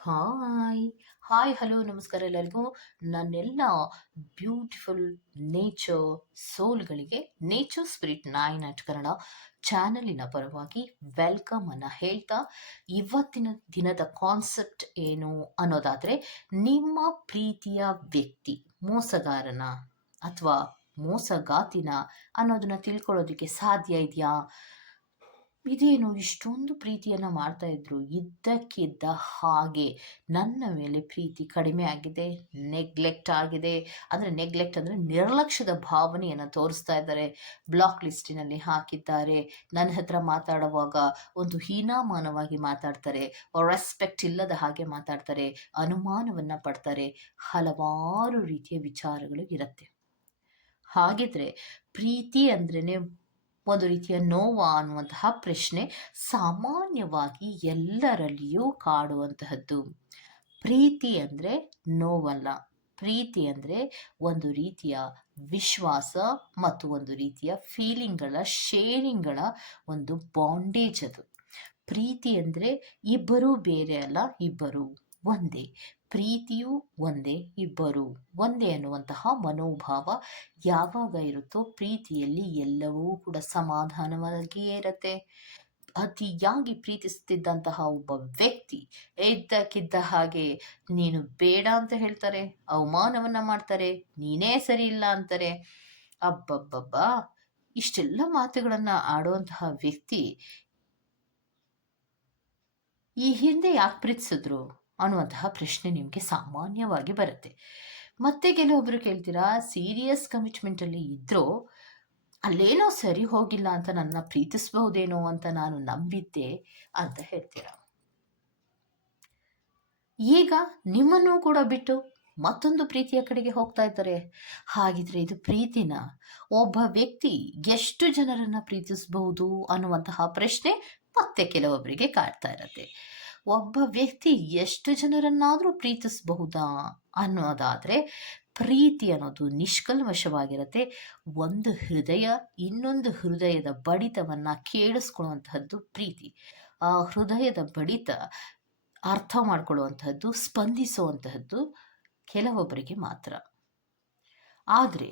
Hi hi hello ನಮಸ್ಕಾರ ಎಲ್ಲರಿಗೂ. ನನ್ನೆಲ್ಲ beautiful nature ಸೋಲ್ಗಳಿಗೆ nature spirit nine at Kannada ಚಾನಲಿನ ಪರವಾಗಿ ವೆಲ್ಕಮ್ ಅನ್ನು ಹೇಳ್ತಾ, ಇವತ್ತಿನ ದಿನದ ಕಾನ್ಸೆಪ್ಟ್ ಏನು ಅನ್ನೋದಾದರೆ, ನಿಮ್ಮ ಪ್ರೀತಿಯ ವ್ಯಕ್ತಿ, ಮೋಸಗಾರನ ಅಥವಾ ಮೋಸಗಾತಿನ ಅನ್ನೋದನ್ನ ತಿಳ್ಕೊಳ್ಳೋದಕ್ಕೆ ಸಾಧ್ಯ ಇದೆಯಾ? ಇದೇನು ಇಷ್ಟೊಂದು ಪ್ರೀತಿಯನ್ನು ಮಾಡ್ತಾ ಇದ್ರು? ಇದ್ದಕ್ಕಿದ್ದ ಹಾಗೆ ನನ್ನ ಮೇಲೆ ಪ್ರೀತಿ ಕಡಿಮೆ ಆಗಿದೆ ನೆಗ್ಲೆಕ್ಟ್ ಆಗಿದೆ. ಅಂದರೆ ನೆಗ್ಲೆಕ್ಟ್ ಅಂದರೆ ನಿರ್ಲಕ್ಷ್ಯದ ಭಾವನೆಯನ್ನು ತೋರಿಸ್ತಾ ಇದ್ದಾರೆ. ಬ್ಲಾಕ್ ಲಿಸ್ಟಿನಲ್ಲಿ ಹಾಕಿದ್ದಾರೆ. ನನ್ನ ಹತ್ರ ಮಾತಾಡುವಾಗ ಒಂದು ಹೀನಾಮಾನವಾಗಿ ಮಾತಾಡ್ತಾರೆ. ರೆಸ್ಪೆಕ್ಟ್ ಇಲ್ಲದ ಹಾಗೆ ಮಾತಾಡ್ತಾರೆ. ಅನುಮಾನವನ್ನು ಪಡ್ತಾರೆ. ಹಲವಾರು ರೀತಿಯ ವಿಚಾರಗಳು ಇರುತ್ತೆ. ಹಾಗಿದ್ರೆ ಪ್ರೀತಿ ಅಂದ್ರೇ ಒಂದು ರೀತಿಯ ನೋವಾ ಅನ್ನುವಂತಹ ಪ್ರಶ್ನೆ ಸಾಮಾನ್ಯವಾಗಿ ಎಲ್ಲರಲ್ಲಿಯೂ ಕಾಡುವಂತಹದ್ದು. ಪ್ರೀತಿ ಅಂದರೆ ನೋವಲ್ಲ. ಪ್ರೀತಿ ಅಂದರೆ ಒಂದು ರೀತಿಯ ವಿಶ್ವಾಸ ಮತ್ತು ಒಂದು ರೀತಿಯ ಫೀಲಿಂಗ್ಗಳ ಶೇರಿಂಗ್ಗಳ ಒಂದು ಬಾಂಡೇಜ್ ಅದು. ಪ್ರೀತಿ ಅಂದರೆ ಇಬ್ಬರೂ ಬೇರೆ ಅಲ್ಲ, ಇಬ್ಬರು. ಒಂದೇ, ಪ್ರೀತಿಯೂ ಒಂದೇ, ಇಬ್ಬರು ಒಂದೇ ಅನ್ನುವಂತಹ ಮನೋಭಾವ ಯಾವಾಗ ಇರುತ್ತೋ ಪ್ರೀತಿಯಲ್ಲಿ ಎಲ್ಲವೂ ಕೂಡ ಸಮಾಧಾನವಾಗಿಯೇ ಇರುತ್ತೆ. ಅತಿಯಾಗಿ ಪ್ರೀತಿಸುತ್ತಿದ್ದಂತಹ ಒಬ್ಬ ವ್ಯಕ್ತಿ ಇದ್ದಕ್ಕಿದ್ದ ಹಾಗೆ, ನೀನು ಬೇಡ ಅಂತ ಹೇಳ್ತಾರೆ, ಅವಮಾನವನ್ನ ಮಾಡ್ತಾರೆ, ನೀನೇ ಸರಿ ಇಲ್ಲ ಅಂತಾರೆ. ಅಬ್ಬಬ್ಬಬ್ಬ, ಇಷ್ಟೆಲ್ಲ ಮಾತುಗಳನ್ನ ಆಡುವಂತಹ ವ್ಯಕ್ತಿ ಈ ಹಿಂದೆ ಯಾಕೆ ಪ್ರೀತಿಸಿದ್ರು? ಅನ್ನುವಂತಹ ಪ್ರಶ್ನೆ ನಿಮಗೆ ಸಾಮಾನ್ಯವಾಗಿ ಬರುತ್ತೆ. ಮತ್ತೆ ಕೆಲವೊಬ್ಬರು ಕೇಳ್ತೀರಾ ಸೀರಿಯಸ್ ಕಮಿಟ್ಮೆಂಟಲ್ಲಿ ಇದ್ದರೂ ಅಲ್ಲೇನೋ ಸರಿ ಹೋಗಿಲ್ಲ ಅಂತ ನನ್ನ ಪ್ರೀತಿಸಬಹುದೇನೋ ಅಂತ ನಾನು ನಂಬಿದ್ದೆ ಅಂತ ಹೇಳ್ತೀರಾ? ಈಗ ನಿಮ್ಮನ್ನು ಕೂಡ ಬಿಟ್ಟು ಮತ್ತೊಂದು ಪ್ರೀತಿಯ ಕಡೆಗೆ ಹೋಗ್ತಾ ಇದ್ದಾರೆ. ಹಾಗಿದ್ರೆ ಇದು ಪ್ರೀತಿನ ಒಬ್ಬ ವ್ಯಕ್ತಿ ಎಷ್ಟು ಜನರನ್ನ ಪ್ರೀತಿಸಬಹುದು ಅನ್ನುವಂತಹ ಪ್ರಶ್ನೆ ಮತ್ತೆ ಕೆಲವೊಬ್ಬರಿಗೆ ಕಾಡ್ತಾ ಇರತ್ತೆ. ಒಬ್ಬ ವ್ಯಕ್ತಿ ಎಷ್ಟು ಜನರನ್ನಾದರೂ ಪ್ರೀತಿಸಬಹುದಾ ಅನ್ನೋದಾದರೆ ಪ್ರೀತಿ ಅನ್ನೋದು ನಿಷ್ಕಲ್ಮಶವಾಗಿರುತ್ತೆ. ಒಂದು ಹೃದಯ ಇನ್ನೊಂದು ಹೃದಯದ ಬಡಿತವನ್ನು ಕೇಳಿಸ್ಕೊಳ್ಳುವಂತಹದ್ದು ಪ್ರೀತಿ. ಆ ಹೃದಯದ ಬಡಿತ ಅರ್ಥ ಮಾಡ್ಕೊಳ್ಳುವಂತಹದ್ದು, ಸ್ಪಂದಿಸುವಂತಹದ್ದು ಕೆಲವೊಬ್ಬರಿಗೆ ಮಾತ್ರ. ಆದರೆ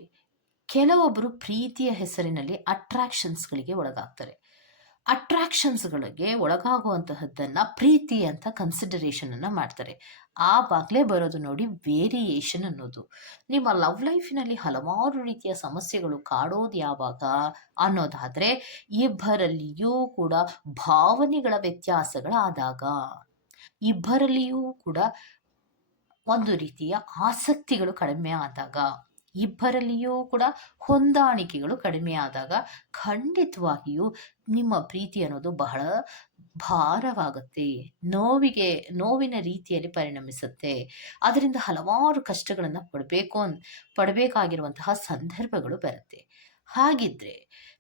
ಕೆಲವೊಬ್ಬರು ಪ್ರೀತಿಯ ಹೆಸರಿನಲ್ಲಿ ಅಟ್ರಾಕ್ಷನ್ಸ್ಗಳಿಗೆ ಒಳಗಾಗ್ತಾರೆ. ಅಟ್ರಾಕ್ಷನ್ಸ್ಗಳಿಗೆ ಒಳಗಾಗುವಂತಹದ್ದನ್ನು ಪ್ರೀತಿ ಅಂತ ಕನ್ಸಿಡರೇಷನನ್ನು ಮಾಡ್ತಾರೆ. ಆವಾಗಲೇ ಬರೋದು ನೋಡಿ ವೇರಿಯೇಷನ್ ಅನ್ನೋದು. ನಿಮ್ಮ ಲವ್ ಲೈಫಿನಲ್ಲಿ ಹಲವಾರು ರೀತಿಯ ಸಮಸ್ಯೆಗಳು ಕಾಡೋದು ಯಾವಾಗ ಅನ್ನೋದಾದರೆ ಇಬ್ಬರಲ್ಲಿಯೂ ಕೂಡ ಭಾವನೆಗಳ ವ್ಯತ್ಯಾಸಗಳಾದಾಗ. ಇಬ್ಬರಲ್ಲಿಯೂ ಕೂಡ ಒಂದು ರೀತಿಯ ಆಸಕ್ತಿಗಳು ಕಡಿಮೆ ಆದಾಗ. ಇಬ್ಬರಲ್ಲಿಯೂ ಕೂಡ ಹೊಂದಾಣಿಕೆಗಳು ಕಡಿಮೆ ಆದಾಗ ಖಂಡಿತವಾಗಿಯೂ ನಿಮ್ಮ ಪ್ರೀತಿ ಅನ್ನೋದು ಬಹಳ ಭಾರವಾಗುತ್ತೆ. ನೋವಿಗೆ, ನೋವಿನ ರೀತಿಯಲ್ಲಿ ಪರಿಣಮಿಸುತ್ತೆ. ಅದರಿಂದ ಹಲವಾರು ಕಷ್ಟಗಳನ್ನು ಪಡಬೇಕು ಅನ್, ಪಡಬೇಕಾಗಿರುವಂತಹ ಸಂದರ್ಭಗಳು ಬರುತ್ತೆ. ಹಾಗಿದ್ರೆ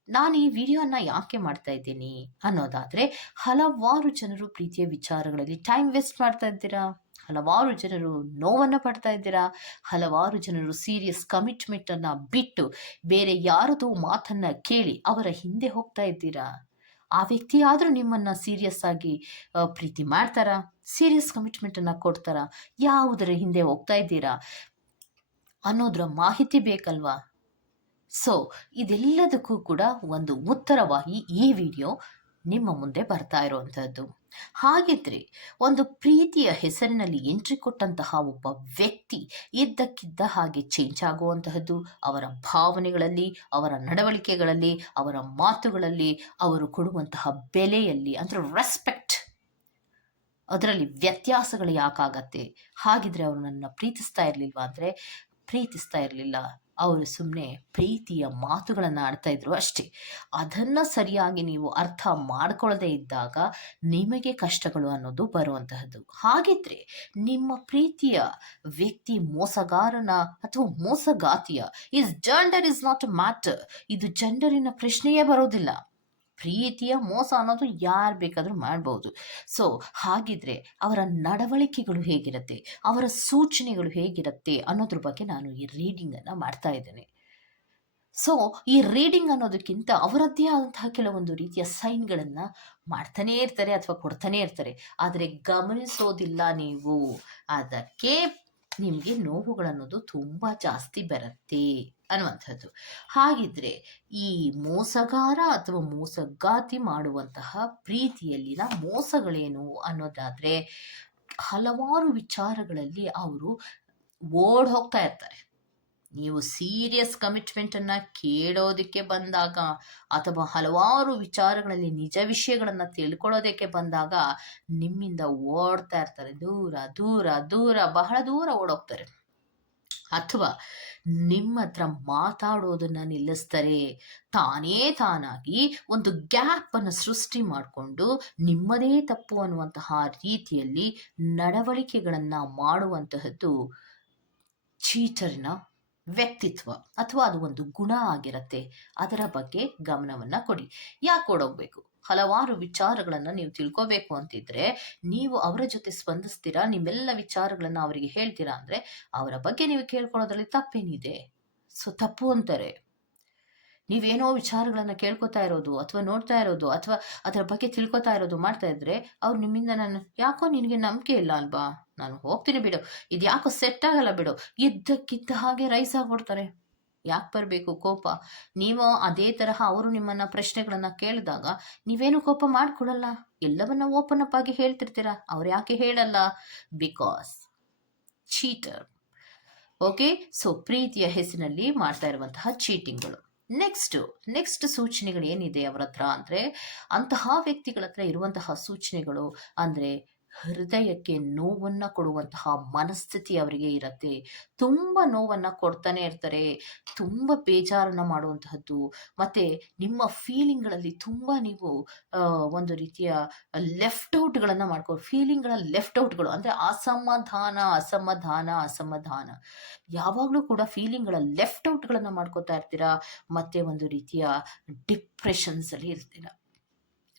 ನಾನು ಈ ವಿಡಿಯೋನ ಯಾಕೆ ಮಾಡ್ತಾ ಇದ್ದೀನಿ ಅನ್ನೋದಾದರೆ ಹಲವಾರು ಜನರು ಪ್ರೀತಿಯ ವಿಚಾರಗಳಲ್ಲಿ ಟೈಮ್ ವೇಸ್ಟ್ ಮಾಡ್ತಾ ಇದ್ದೀರಾ? ಹಲವಾರು ಜನರು ನೋವನ್ನು ಪಡ್ತಾ ಇದ್ದೀರಾ? ಹಲವಾರು ಜನರು ಸೀರಿಯಸ್ ಕಮಿಟ್ಮೆಂಟನ್ನು ಬಿಟ್ಟು ಬೇರೆ ಯಾರದೋ ಮಾತನ್ನು ಕೇಳಿ ಅವರ ಹಿಂದೆ ಹೋಗ್ತಾ ಇದ್ದೀರಾ? ಆ ವ್ಯಕ್ತಿ ಆದರೂ ನಿಮ್ಮನ್ನು ಸೀರಿಯಸ್ ಆಗಿ ಪ್ರೀತಿ ಮಾಡ್ತಾರಾ? ಸೀರಿಯಸ್ ಕಮಿಟ್ಮೆಂಟನ್ನು ಕೊಡ್ತಾರಾ? ಯಾವುದರ ಹಿಂದೆ ಹೋಗ್ತಾ ಇದ್ದೀರಾ? ಅನ್ನೋದರ ಮಾಹಿತಿ ಬೇಕಲ್ವಾ? ಸೊ ಇದೆಲ್ಲದಕ್ಕೂ ಕೂಡ ಒಂದು ಉತ್ತರವಾಗಿ ಈ ವಿಡಿಯೋ ನಿಮ್ಮ ಮುಂದೆ ಬರ್ತಾ ಇರುವಂಥದ್ದು ಹಾಗಿದ್ರೆ ಒಂದು ಪ್ರೀತಿಯ ಹೆಸರಿನಲ್ಲಿ ಎಂಟ್ರಿ ಕೊಟ್ಟಂತಹ ಒಬ್ಬ ವ್ಯಕ್ತಿ ಇದ್ದಕ್ಕಿದ್ದ ಹಾಗೆ ಚೇಂಜ್ ಆಗುವಂತಹದ್ದು, ಅವರ ಭಾವನೆಗಳಲ್ಲಿ, ಅವರ ನಡವಳಿಕೆಗಳಲ್ಲಿ, ಅವರ ಮಾತುಗಳಲ್ಲಿ ಅವರು ಕೊಡುವಂತಹ ಬೆಲೆಯಲ್ಲಿ ಅಂದರೆ ರೆಸ್ಪೆಕ್ಟ್ ಅದರಲ್ಲಿ ವ್ಯತ್ಯಾಸಗಳು ಯಾಕಾಗತ್ತೆ? ಹಾಗಿದ್ರೆ ಅವರು ನನ್ನ ಪ್ರೀತಿಸ್ತಾ ಇರಲಿಲ್ವಾ ಅಂದರೆ, ಪ್ರೀತಿಸ್ತಾ ಇರಲಿಲ್ಲ. ಅವರು ಸುಮ್ಮನೆ ಪ್ರೀತಿಯ ಮಾತುಗಳನ್ನು ಆಡ್ತಾ ಇದ್ರು ಅಷ್ಟೇ. ಅದನ್ನು ಸರಿಯಾಗಿ ನೀವು ಅರ್ಥ ಮಾಡ್ಕೊಳ್ಳದೇ ಇದ್ದಾಗ ನಿಮಗೆ ಕಷ್ಟಗಳು ಅನ್ನೋದು ಬರುವಂತಹದ್ದು. ಹಾಗಿದ್ರೆ ನಿಮ್ಮ ಪ್ರೀತಿಯ ವ್ಯಕ್ತಿ ಮೋಸಗಾರನ ಅಥವಾ ಮೋಸಗಾತಿಯ is gender is not a matter ಇದು ಜಂಡರಿನ ಪ್ರಶ್ನೆಯೇ ಬರೋದಿಲ್ಲ. ಪ್ರೀತಿಯ ಮೋಸ ಅನ್ನೋದು ಯಾರು ಬೇಕಾದರೂ ಮಾಡ್ಬೋದು. ಸೊ ಹಾಗಿದ್ರೆ ಅವರ ನಡವಳಿಕೆಗಳು ಹೇಗಿರುತ್ತೆ, ಅವರ ಸೂಚನೆಗಳು ಹೇಗಿರುತ್ತೆ ಅನ್ನೋದ್ರ ಬಗ್ಗೆ ನಾನು ಈ ರೀಡಿಂಗನ್ನು ಮಾಡ್ತಾ ಇದ್ದೇನೆ. ಸೊ ಈ ರೀಡಿಂಗ್ ಅನ್ನೋದಕ್ಕಿಂತ ಅವರದ್ದೇ ಆದಂತಹ ಕೆಲವೊಂದು ರೀತಿಯ ಸೈನ್ಗಳನ್ನು ಮಾಡ್ತಾನೇ ಇರ್ತಾರೆ ಅಥವಾ ಕೊಡ್ತಾನೇ ಇರ್ತಾರೆ. ಆದರೆ ಗಮನಿಸೋದಿಲ್ಲ ನೀವು. ಅದಕ್ಕೆ ನಿಮಗೆ ನೋವುಗಳನ್ನೋದು ತುಂಬ ಜಾಸ್ತಿ ಬರುತ್ತೆ ಅನ್ನುವಂಥದ್ದು. ಹಾಗಿದ್ರೆ ಈ ಮೋಸಗಾರ ಅಥವಾ ಮೋಸಗಾತಿ ಮಾಡುವಂತಹ ಪ್ರೀತಿಯಲ್ಲಿನ ಮೋಸಗಳೇನು ಅನ್ನೋದಾದ್ರೆ ಹಲವಾರು ವಿಚಾರಗಳಲ್ಲಿ ಅವರು ಓಡ್ ಹೋಗ್ತಾ ಇರ್ತಾರೆ. ನೀವು ಸೀರಿಯಸ್ ಕಮಿಟ್ಮೆಂಟನ್ನು ಕೇಳೋದಕ್ಕೆ ಬಂದಾಗ ಅಥವಾ ಹಲವಾರು ವಿಚಾರಗಳಲ್ಲಿ ನಿಜ ವಿಷಯಗಳನ್ನು ತಿಳ್ಕೊಳ್ಳೋದಕ್ಕೆ ಬಂದಾಗ ನಿಮ್ಮಿಂದ ಓಡ್ತಾ ಇರ್ತಾರೆ. ದೂರ ದೂರ ದೂರ, ಬಹಳ ದೂರ ಓಡೋಗ್ತಾರೆ. ಅಥವಾ ನಿಮ್ಮ ಹತ್ರ ಮಾತಾಡೋದನ್ನ ನಿಲ್ಲಿಸ್ತಾರೆ. ತಾನೇ ತಾನಾಗಿ ಒಂದು ಗ್ಯಾಪ್ ಅನ್ನು ಸೃಷ್ಟಿ ಮಾಡಿಕೊಂಡು ನಿಮ್ಮದೇ ತಪ್ಪು ಅನ್ನುವಂತಹ ರೀತಿಯಲ್ಲಿ ನಡವಳಿಕೆಗಳನ್ನು ಮಾಡುವಂತಹದ್ದು ಚೀಟರ್ನ ವ್ಯಕ್ತಿತ್ವ ಅಥವಾ ಅದು ಒಂದು ಗುಣ ಆಗಿರತ್ತೆ. ಅದರ ಬಗ್ಗೆ ಗಮನವನ್ನು ಕೊಡಿ. ಯಾಕೆ ಕೊಡೋಗ್ಬೇಕು ಹಲವಾರು ವಿಚಾರಗಳನ್ನು ನೀವು ತಿಳ್ಕೋಬೇಕು ಅಂತಿದ್ರೆ, ನೀವು ಅವರ ಜೊತೆ ಸ್ಪಂದಿಸ್ತೀರಾ? ನಿಮ್ಮೆಲ್ಲ ವಿಚಾರಗಳನ್ನು ಅವರಿಗೆ ಹೇಳ್ತೀರಾ ಅಂದರೆ, ಅವರ ಬಗ್ಗೆ ನೀವು ಕೇಳ್ಕೊಳ್ಳೋದ್ರಲ್ಲಿ ತಪ್ಪೇನಿದೆ. ಸೊ, ತಪ್ಪು ಅಂತಾರೆ. ನೀವೇನೋ ವಿಚಾರಗಳನ್ನು ಕೇಳ್ಕೊತಾ ಇರೋದು ಅಥವಾ ನೋಡ್ತಾ ಇರೋದು ಅಥವಾ ಅದರ ಬಗ್ಗೆ ತಿಳ್ಕೊತಾ ಇರೋದು ಮಾಡ್ತಾ ಇದ್ರೆ ಅವ್ರು ನಿಮ್ಮಿಂದ ನಾನು ಯಾಕೋ ನಿನಗೆ ನಂಬಿಕೆ ಇಲ್ಲ ಅಲ್ವಾ? ನಾನು ಹೋಗ್ತೀನಿ ಬಿಡು. ಇದು ಯಾಕೋ ಸೆಟ್ ಆಗಲ್ಲ ಬಿಡು. ಇದ್ದಕ್ಕಿದ್ದ ಹಾಗೆ ರೈಸ್ ಆಗ್ಬಿಡ್ತಾರೆ. ಯಾಕೆ ಬರಬೇಕು ಕೋಪ? ನೀವು ಅದೇ ತರಹ ಅವರು ನಿಮ್ಮನ್ನ ಪ್ರಶ್ನೆಗಳನ್ನ ಕೇಳಿದಾಗ ನೀವೇನು ಕೋಪ ಮಾಡ್ಕೊಡಲ್ಲ? ಎಲ್ಲವನ್ನ ಓಪನ್ ಅಪ್ ಆಗಿ ಹೇಳ್ತಿರ್ತೀರಾ? ಅವ್ರು ಯಾಕೆ ಹೇಳಲ್ಲ? ಬಿಕಾಸ್ ಚೀಟರ್ ಓಕೆ ಸೊ ಪ್ರೀತಿಯ ಹೆಸರಿನಲ್ಲಿ ಮಾಡ್ತಾ ಇರುವಂತಹ ಚೀಟಿಂಗ್ಗಳು ನೆಕ್ಸ್ಟ್ ನೆಕ್ಸ್ಟ್ ಸೂಚನೆಗಳು ಏನಿದೆ ಅವರ ಹತ್ರ ಅಂದರೆ ಅಂತಹ ವ್ಯಕ್ತಿಗಳ ಹತ್ರ ಇರುವಂತಹ ಸೂಚನೆಗಳು ಅಂದರೆ ಹೃದಯಕ್ಕೆ ನೋವನ್ನು ಕೊಡುವಂತಹ ಮನಸ್ಥಿತಿ ಅವರಿಗೆ ಇರುತ್ತೆ. ತುಂಬ ನೋವನ್ನ ಕೊಡ್ತಾನೆ ಇರ್ತಾರೆ. ತುಂಬ ಬೇಜಾರನ್ನ ಮಾಡುವಂತಹದ್ದು. ಮತ್ತೆ ನಿಮ್ಮ ಫೀಲಿಂಗ್ಗಳಲ್ಲಿ ತುಂಬಾ ನೀವು ಒಂದು ರೀತಿಯ ಲೆಫ್ಟ್ ಔಟ್ ಔಟ್ಗಳನ್ನು ಫೀಲಿಂಗ್ ಫೀಲಿಂಗ್ಗಳ ಲೆಫ್ಟ್ ಔಟ್ಗಳು ಅಂದ್ರೆ ಅಸಮಾಧಾನ ಅಸಮಾಧಾನ ಅಸಮಾಧಾನ. ಯಾವಾಗಲೂ ಕೂಡ ಫೀಲಿಂಗ್ಗಳ ಲೆಫ್ಟ್ ಔಟ್ಗಳನ್ನು ಮಾಡ್ಕೋತಾ ಇರ್ತೀರಾ? ಮತ್ತೆ ಒಂದು ರೀತಿಯ ಡಿಪ್ರೆಷನ್ಸಲ್ಲಿ ಇರ್ತೀರ?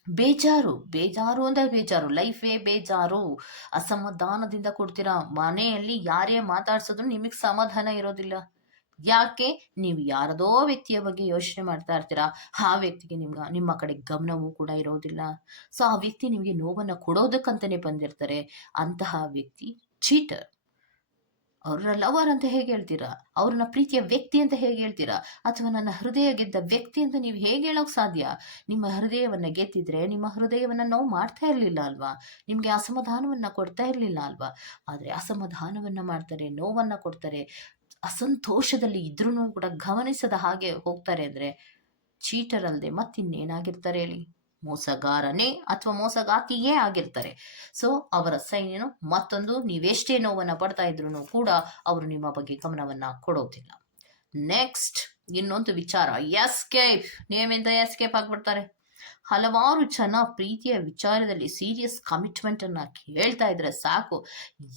ಬೇಜಾರು ಬೇಜಾರು ಅಂದರೆ ಬೇಜಾರು. ಲೈಫೇ ಬೇಜಾರು. ಅಸಮಾಧಾನದಿಂದ ಕೊಡ್ತೀರಾ? ಮನೆಯಲ್ಲಿ ಯಾರೇ ಮಾತಾಡ್ಸಿದ್ರು ನಿಮಗೆ ಸಮಾಧಾನ ಇರೋದಿಲ್ಲ. ಯಾಕೆ? ನೀವು ಯಾರದೋ ವ್ಯಕ್ತಿಯ ಬಗ್ಗೆ ಯೋಚನೆ ಮಾಡ್ತಾ ಇರ್ತೀರಾ? ಆ ವ್ಯಕ್ತಿಗೆ ನಿಮ್ಗೆ, ನಿಮ್ಮ ಕಡೆ ಗಮನವೂ ಕೂಡ ಇರೋದಿಲ್ಲ. ಸೊ ಆ ವ್ಯಕ್ತಿ ನಿಮಗೆ ನೋವನ್ನು ಕೊಡೋದಕ್ಕಂತಲೇ ಬಂದಿರ್ತಾರೆ. ಅಂತಹ ವ್ಯಕ್ತಿ ಚೀಟರ್ ಅವ್ರನ್ನ ಲವರ್ ಅಂತ ಹೇಗೆ ಹೇಳ್ತೀರಾ? ಅವ್ರನ್ನ ಪ್ರೀತಿಯ ವ್ಯಕ್ತಿ ಅಂತ ಹೇಗೆ ಹೇಳ್ತೀರಾ? ಅಥವಾ ನನ್ನ ಹೃದಯ ಗೆದ್ದ ವ್ಯಕ್ತಿ ಅಂತ ನೀವು ಹೇಗೆ ಹೇಳೋಕೆ ಸಾಧ್ಯ? ನಿಮ್ಮ ಹೃದಯವನ್ನು ಗೆದ್ದಿದ್ರೆ ನಿಮ್ಮ ಹೃದಯವನ್ನು ನೋವು ಮಾಡ್ತಾ ಇರಲಿಲ್ಲ ಅಲ್ವಾ? ನಿಮಗೆ ಅಸಮಾಧಾನವನ್ನು ಕೊಡ್ತಾ ಇರಲಿಲ್ಲ ಅಲ್ವಾ? ಆದರೆ ಅಸಮಾಧಾನವನ್ನು ಮಾಡ್ತಾರೆ, ನೋವನ್ನು ಕೊಡ್ತಾರೆ, ಅಸಂತೋಷದಲ್ಲಿ ಇದ್ರೂ ಕೂಡ ಗಮನಿಸದ ಹಾಗೆ ಹೋಗ್ತಾರೆ ಅಂದರೆ ಚೀಟರ್ ಅಲ್ಲದೆ ಮತ್ತಿನ್ನೇನಾಗಿರ್ತಾರೆ ಹೇಳಿ? ಮೋಸಗಾರನೇ ಅಥವಾ ಮೋಸಗಾತಿಯೇ ಆಗಿರ್ತಾರೆ. ಸೊ ಅವರ ಸೈನ್ಯನು ಮತ್ತೊಂದು ನೀವೆಷ್ಟೇ ನೋವನ್ನು ಪಡ್ತಾ ಇದ್ರು ಕೂಡ ಅವರು ನಿಮ್ಮ ಬಗ್ಗೆ ಗಮನವನ್ನು ಕೊಡೋದಿಲ್ಲ. ನೆಕ್ಸ್ಟ್ ಇನ್ನೊಂದು ವಿಚಾರ. ಎಸ್ಕೇಪ್ ನೀವೆಂತ ಎಸ್ಕೇಪ್ ಆಗ್ಬಿಡ್ತಾರೆ. ಹಲವಾರು ಜನ ಪ್ರೀತಿಯ ವಿಚಾರದಲ್ಲಿ ಸೀರಿಯಸ್ ಕಮಿಟ್ಮೆಂಟ್ ಅನ್ನ ಕೇಳ್ತಾ ಇದ್ರೆ ಸಾಕು.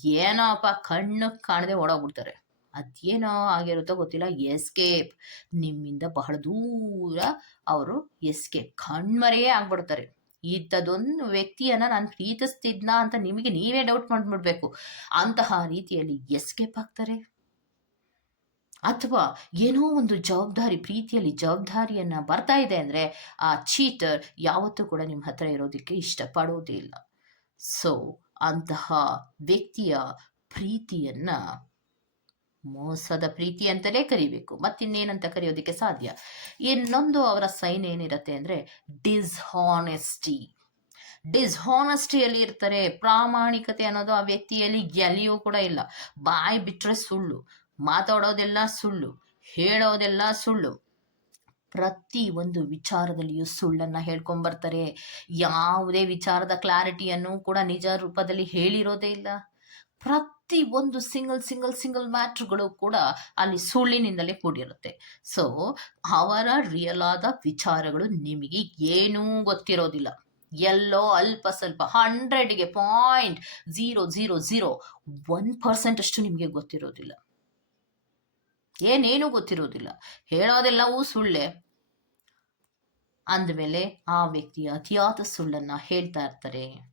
ಏನಪ್ಪ ಕಣ್ಣು ಕಾಣದೆ ಓಡೋಗ್ಬಿಡ್ತಾರೆ. ಅದೇನೋ ಆಗಿರುತ್ತೋ ಗೊತ್ತಿಲ್ಲ. ಎಸ್ಕೇಪ್ ನಿಮ್ಮಿಂದ ಬಹಳ ದೂರ ಅವರು ಎಸ್ಕೇಪ್ ಕಣ್ಮರೆಯೇ ಆಗ್ಬಿಡ್ತಾರೆ. ಇಂಥದ್ದೊಂದು ವ್ಯಕ್ತಿಯನ್ನ ನಾನು ಪ್ರೀತಿಸ್ತಿದ್ನಾ ಅಂತ ನಿಮಗೆ ನೀವೇ ಡೌಟ್ ಮಾಡ್ಬಿಡ್ಬೇಕು. ಅಂತಹ ರೀತಿಯಲ್ಲಿ ಎಸ್ಕೇಪ್ ಆಗ್ತಾರೆ. ಅಥವಾ ಏನೋ ಒಂದು ಜವಾಬ್ದಾರಿ, ಪ್ರೀತಿಯಲ್ಲಿ ಜವಾಬ್ದಾರಿಯನ್ನ ಬರ್ತಾ ಇದೆ ಅಂದ್ರೆ ಆ ಚೀಟರ್ ಯಾವತ್ತೂ ಕೂಡ ನಿಮ್ಮ ಹತ್ರ ಇರೋದಕ್ಕೆ ಇಷ್ಟಪಡೋದೇ ಇಲ್ಲ. ಸೊ ಅಂತಹ ವ್ಯಕ್ತಿಯ ಪ್ರೀತಿಯನ್ನ ಮೋಸದ ಪ್ರೀತಿ ಅಂತಲೇ ಕರಿಬೇಕು, ಮತ್ತಿನ್ನೇನಂತ ಕರೆಯೋದಕ್ಕೆ ಸಾಧ್ಯ? ಇನ್ನೊಂದು ಅವರ ಸೈನ್ ಏನಿರುತ್ತೆ ಅಂದರೆ ಡಿಸ್ಹಾನೆಸ್ಟಿ ಡಿಸ್ಹಾನೆಸ್ಟಿಯಲ್ಲಿ ಇರ್ತಾರೆ, ಪ್ರಾಮಾಣಿಕತೆ ಅನ್ನೋದು ಆ ವ್ಯಕ್ತಿಯಲ್ಲಿ ಗೆಲಿಯೂ ಕೂಡ ಇಲ್ಲ. ಬಾಯಿ ಬಿಟ್ಟರೆ ಸುಳ್ಳು, ಮಾತಾಡೋದೆಲ್ಲ ಸುಳ್ಳು, ಹೇಳೋದೆಲ್ಲ ಸುಳ್ಳು. ಪ್ರತಿ ಒಂದು ವಿಚಾರದಲ್ಲಿಯೂ ಸುಳ್ಳನ್ನ ಹೇಳ್ಕೊಂಡ್ಬರ್ತಾರೆ ಯಾವುದೇ ವಿಚಾರದ ಕ್ಲಾರಿಟಿಯನ್ನು ಕೂಡ ನಿಜ ರೂಪದಲ್ಲಿ ಹೇಳಿರೋದೇ ಇಲ್ಲ. ಪ್ರತಿ ಒಂದು ಸಿಂಗಲ್ ಸಿಂಗಲ್ ಸಿಂಗಲ್ ಮ್ಯಾಟ್ರ್ಗಳು ಕೂಡ ಅಲ್ಲಿ ಸುಳ್ಳಿನಿಂದಲೇ ಕೂಡಿರುತ್ತೆ. ಸೊ ಅವರ ರಿಯಲ್ ಆದ ವಿಚಾರಗಳು ನಿಮಗೆ ಏನೂ ಗೊತ್ತಿರೋದಿಲ್ಲ. ಎಲ್ಲೋ ಅಲ್ಪ ಸ್ವಲ್ಪ ಹಂಡ್ರೆಡ್ಗೆ point zero zero zero one percent ಅಷ್ಟು ನಿಮಗೆ ಗೊತ್ತಿರೋದಿಲ್ಲ. ಏನೇನು ಗೊತ್ತಿರೋದಿಲ್ಲ. ಹೇಳೋದೆಲ್ಲವೂ ಸುಳ್ಳೆ. ಅಂದಮೇಲೆ ಆ ವ್ಯಕ್ತಿ ಅತಿಯಾದ ಸುಳ್ಳನ್ನ ಹೇಳ್ತಾ ಇರ್ತಾರೆ.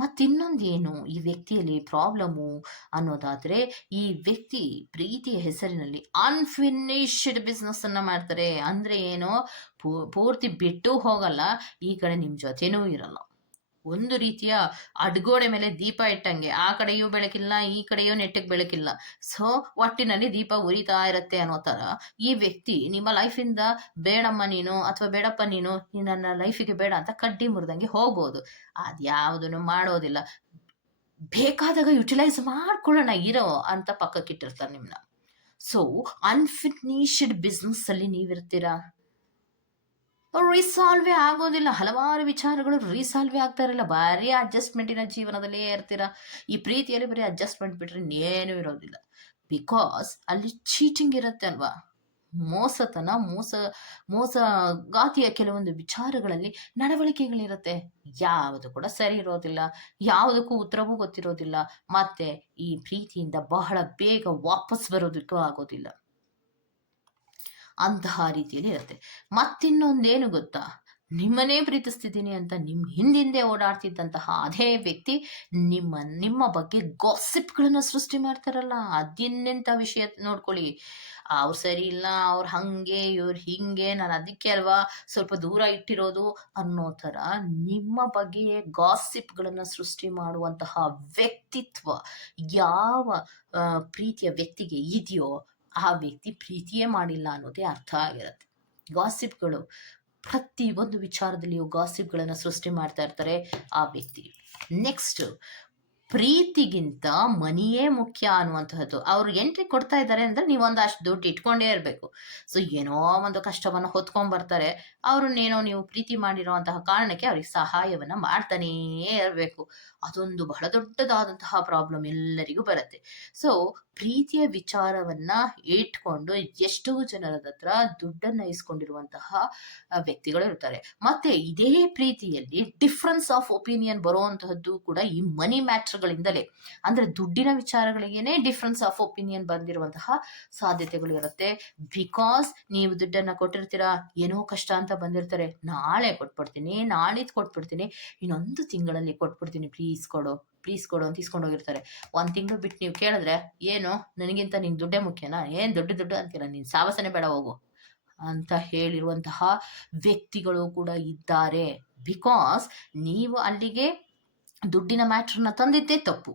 ಮತ್ತಿನ್ನೊಂದೇನು ಈ ವ್ಯಕ್ತಿಯಲ್ಲಿ ಪ್ರಾಬ್ಲಮ್ಮು ಅನ್ನೋದಾದರೆ, ಈ ವ್ಯಕ್ತಿ ಪ್ರೀತಿಯ ಹೆಸರಿನಲ್ಲಿ ಅನ್ಫಿನಿಶ್ಡ್ ಬಿಸ್ನೆಸ್ಸನ್ನು ಮಾಡ್ತಾರೆ. ಅಂದರೆ ಏನೋ? ಪೂರ್ತಿ ಬಿಟ್ಟು ಹೋಗಲ್ಲ. ಈ ಕಡೆ ನಿಮ್ಮ ಜೊತೆನೂ ಇರಲ್ಲ. ಒಂದು ರೀತಿಯ ಅಡ್ಗೋಡೆ ಮೇಲೆ ದೀಪ ಇಟ್ಟಂಗೆ. ಆ ಕಡೆಯೂ ಬೆಳಕಿಲ್ಲ, ಈ ಕಡೆಯೂ ನೆಟ್ಟಿಗೆ ಬೆಳಕಿಲ್ಲ. ಸೊ ಒಟ್ಟಿನಲ್ಲಿ ದೀಪ ಉರಿತಾ ಇರುತ್ತೆ ಅನ್ನೋ ಥರ ಈ ವ್ಯಕ್ತಿ ನಿಮ್ಮ ಲೈಫಿಂದ ಬೇಡಮ್ಮ ನೀನು ಅಥವಾ ಬೇಡಪ್ಪ ನೀನು ನೀನು ನನ್ನ ಲೈಫಿಗೆ ಬೇಡ ಅಂತ ಕಡ್ಡಿ ಮುರಿದಂಗೆ ಹೋಗ್ಬೋದು. ಅದ್ಯಾವುದನ್ನು ಮಾಡೋದಿಲ್ಲ. ಬೇಕಾದಾಗ ಯುಟಿಲೈಸ್ ಮಾಡ್ಕೊಳ್ಳೋಣ, ಇರೋ ಅಂತ ಪಕ್ಕಕ್ಕಿಟ್ಟಿರ್ತಾರೆ ನಿಮ್ಮನ್ನ ಸೊ ಅನ್ಫಿನಿಶ್ಡ್ ಬಿಸ್ನೆಸ್ಸಲ್ಲಿ ನೀವಿರ್ತೀರಾ? ರಿಸಾಲ್ವೇ ಆಗೋದಿಲ್ಲ. ಹಲವಾರು ವಿಚಾರಗಳು ರಿಸಾಲ್ವೇ ಆಗ್ತಾ ಇರಲ್ಲ. ಭಾರಿ ಅಡ್ಜಸ್ಟ್ಮೆಂಟಿನ ಜೀವನದಲ್ಲೇ ಇರ್ತೀರ? ಈ ಪ್ರೀತಿಯಲ್ಲಿ ಬರೀ ಅಡ್ಜಸ್ಟ್ಮೆಂಟ್ ಬಿಟ್ಟರೆ ಇನ್ನೇನೂ ಇರೋದಿಲ್ಲ. ಬಿಕಾಸ್ ಅಲ್ಲಿ ಚೀಟಿಂಗ್ ಇರುತ್ತೆ ಅಲ್ವಾ? ಮೋಸತನ, ಮೋಸ, ಮೋಸಗಾತಿಯ ಕೆಲವೊಂದು ವಿಚಾರಗಳಲ್ಲಿ ನಡವಳಿಕೆಗಳಿರುತ್ತೆ. ಯಾವುದು ಕೂಡ ಸರಿ ಇರೋದಿಲ್ಲ. ಯಾವುದಕ್ಕೂ ಉತ್ತರವೂ ಗೊತ್ತಿರೋದಿಲ್ಲ. ಮತ್ತೆ ಈ ಪ್ರೀತಿಯಿಂದ ಬಹಳ ಬೇಗ ವಾಪಸ್ ಬರೋದಕ್ಕೂ ಆಗೋದಿಲ್ಲ. ಅಂತಹ ರೀತಿಯಲ್ಲಿ ಇರುತ್ತೆ. ಮತ್ತಿನ್ನೊಂದೇನು ಗೊತ್ತಾ? ನಿಮ್ಮನ್ನೇ ಪ್ರೀತಿಸ್ತಿದ್ದೀನಿ ಅಂತ ನಿಮ್ಮ ಹಿಂದಿಂದೆ ಓಡಾಡ್ತಿದ್ದಂತಹ ಅದೇ ವ್ಯಕ್ತಿ ನಿಮ್ಮ ನಿಮ್ಮ ಬಗ್ಗೆ ಗಾಸಿಪ್ಗಳನ್ನು ಸೃಷ್ಟಿ ಮಾಡ್ತಾರಲ್ಲ ಅದಿನ್ನೆಂಥ ವಿಷಯ ನೋಡ್ಕೊಳ್ಳಿ. ಅವ್ರು ಸರಿ ಇಲ್ಲ, ಅವ್ರು ಹಂಗೆ, ಇವ್ರು ಹಿಂಗೆ, ನಾನು ಅದಕ್ಕೆ ಅಲ್ವಾ ಸ್ವಲ್ಪ ದೂರ ಇಟ್ಟಿರೋದು ಅನ್ನೋ ಥರ ನಿಮ್ಮ ಬಗ್ಗೆಯೇ ಗಾಸಿಪ್ಗಳನ್ನು ಸೃಷ್ಟಿ ಮಾಡುವಂತಹ ವ್ಯಕ್ತಿತ್ವ ಯಾವ ಪ್ರೀತಿಯ ವ್ಯಕ್ತಿಗೆ ಇದೆಯೋ ಆ ವ್ಯಕ್ತಿ ಪ್ರೀತಿಯೇ ಮಾಡಿಲ್ಲ ಅನ್ನೋದೇ ಅರ್ಥ ಆಗಿರುತ್ತೆ. ಗಾಸಿಪ್ಗಳು ಪ್ರತಿ ಒಂದು ವಿಚಾರದಲ್ಲಿಯೂ ಗಾಸಿಪ್ಗಳನ್ನು ಸೃಷ್ಟಿ ಮಾಡ್ತಾ ಇರ್ತಾರೆ ಆ ವ್ಯಕ್ತಿ. ನೆಕ್ಸ್ಟ್ ಪ್ರೀತಿಗಿಂತ ಮನಿಯೇ ಮುಖ್ಯ ಅನ್ನುವಂತಹದ್ದು. ಅವ್ರು ಎಂಟ್ರಿ ಕೊಡ್ತಾ ಇದ್ದಾರೆ ಅಂದರೆ ನೀವು ಒಂದಷ್ಟು ದುಡ್ಡು ಇಟ್ಕೊಂಡೇ ಇರಬೇಕು. ಸೊ ಏನೋ ಒಂದು ಕಷ್ಟವನ್ನು ಹೊತ್ಕೊಂಡ್ ಬರ್ತಾರೆ. ಅವ್ರನ್ನೇನೋ ನೀವು ಪ್ರೀತಿ ಮಾಡಿರುವಂತಹ ಕಾರಣಕ್ಕೆ ಅವ್ರಿಗೆ ಸಹಾಯವನ್ನು ಮಾಡ್ತಾನೇ ಇರಬೇಕು. ಅದೊಂದು ಬಹಳ ದೊಡ್ಡದಾದಂತಹ ಪ್ರಾಬ್ಲಮ್ ಎಲ್ಲರಿಗೂ ಬರುತ್ತೆ. ಸೊ ಪ್ರೀತಿಯ ವಿಚಾರವನ್ನ ಇಟ್ಕೊಂಡು ಎಷ್ಟೋ ಜನರ ಹತ್ರ ದುಡ್ಡನ್ನ ಇಸ್ಕೊಂಡಿರುವಂತಹ ವ್ಯಕ್ತಿಗಳು ಇರ್ತಾರೆ. ಮತ್ತೆ ಇದೇ ಪ್ರೀತಿಯಲ್ಲಿ ಡಿಫ್ರೆನ್ಸ್ ಆಫ್ ಒಪಿನಿಯನ್ ಬರುವಂತಹದ್ದು ಕೂಡ ಈ ಮನಿ ಮ್ಯಾಟ್ರ್ಗಳಿಂದಲೇ ಅಂದ್ರೆ ದುಡ್ಡಿನ ವಿಚಾರಗಳಿಗೇನೆ ಡಿಫ್ರೆನ್ಸ್ ಆಫ್ ಒಪಿನಿಯನ್ ಬಂದಿರುವಂತಹ ಸಾಧ್ಯತೆಗಳು ಇರುತ್ತೆ. ಬಿಕಾಸ್ ನೀವು ದುಡ್ಡನ್ನ ಕೊಟ್ಟಿರ್ತೀರಾ, ಏನೋ ಕಷ್ಟ ಅಂತ ಬಂದಿರ್ತಾರೆ. ನಾಳೆ ಕೊಟ್ಬಿಡ್ತೀನಿ, ನಾಳಿದ್ದು ಕೊಟ್ಬಿಡ್ತೀನಿ, ಇನ್ನೊಂದು ತಿಂಗಳಲ್ಲಿ ಕೊಟ್ಬಿಡ್ತೀನಿ ಪ್ಲೀಸ್ ಕೊಡು. ಪ್ಲೀಸ್ ಕೊಡು ಅಂತ ಇಸ್ಕೊಂಡು ಹೋಗಿರ್ತಾರೆ. ಒಂದು ತಿಂಗಳು ಬಿಟ್ಟು ನೀವು ಕೇಳಿದ್ರೆ, ಏನು? ನನಗಿಂತ ನಿನ್ ದುಡ್ಡೇ ಮುಖ್ಯನಾ? ಏನು ದೊಡ್ಡ ದುಡ್ಡು ಅಂತೀರ? ನೀನು ಸಾವಸನೆ ಬೇಡ ಹೋಗು. ಅಂತ ಹೇಳಿರುವಂತಹ ವ್ಯಕ್ತಿಗಳು ಕೂಡ ಇದ್ದಾರೆ. ಬಿಕಾಸ್ ನೀವು ಅಲ್ಲಿಗೆ ದುಡ್ಡಿನ ಮ್ಯಾಟ್ರನ್ನ ತಂದಿದ್ದೇ ತಪ್ಪು.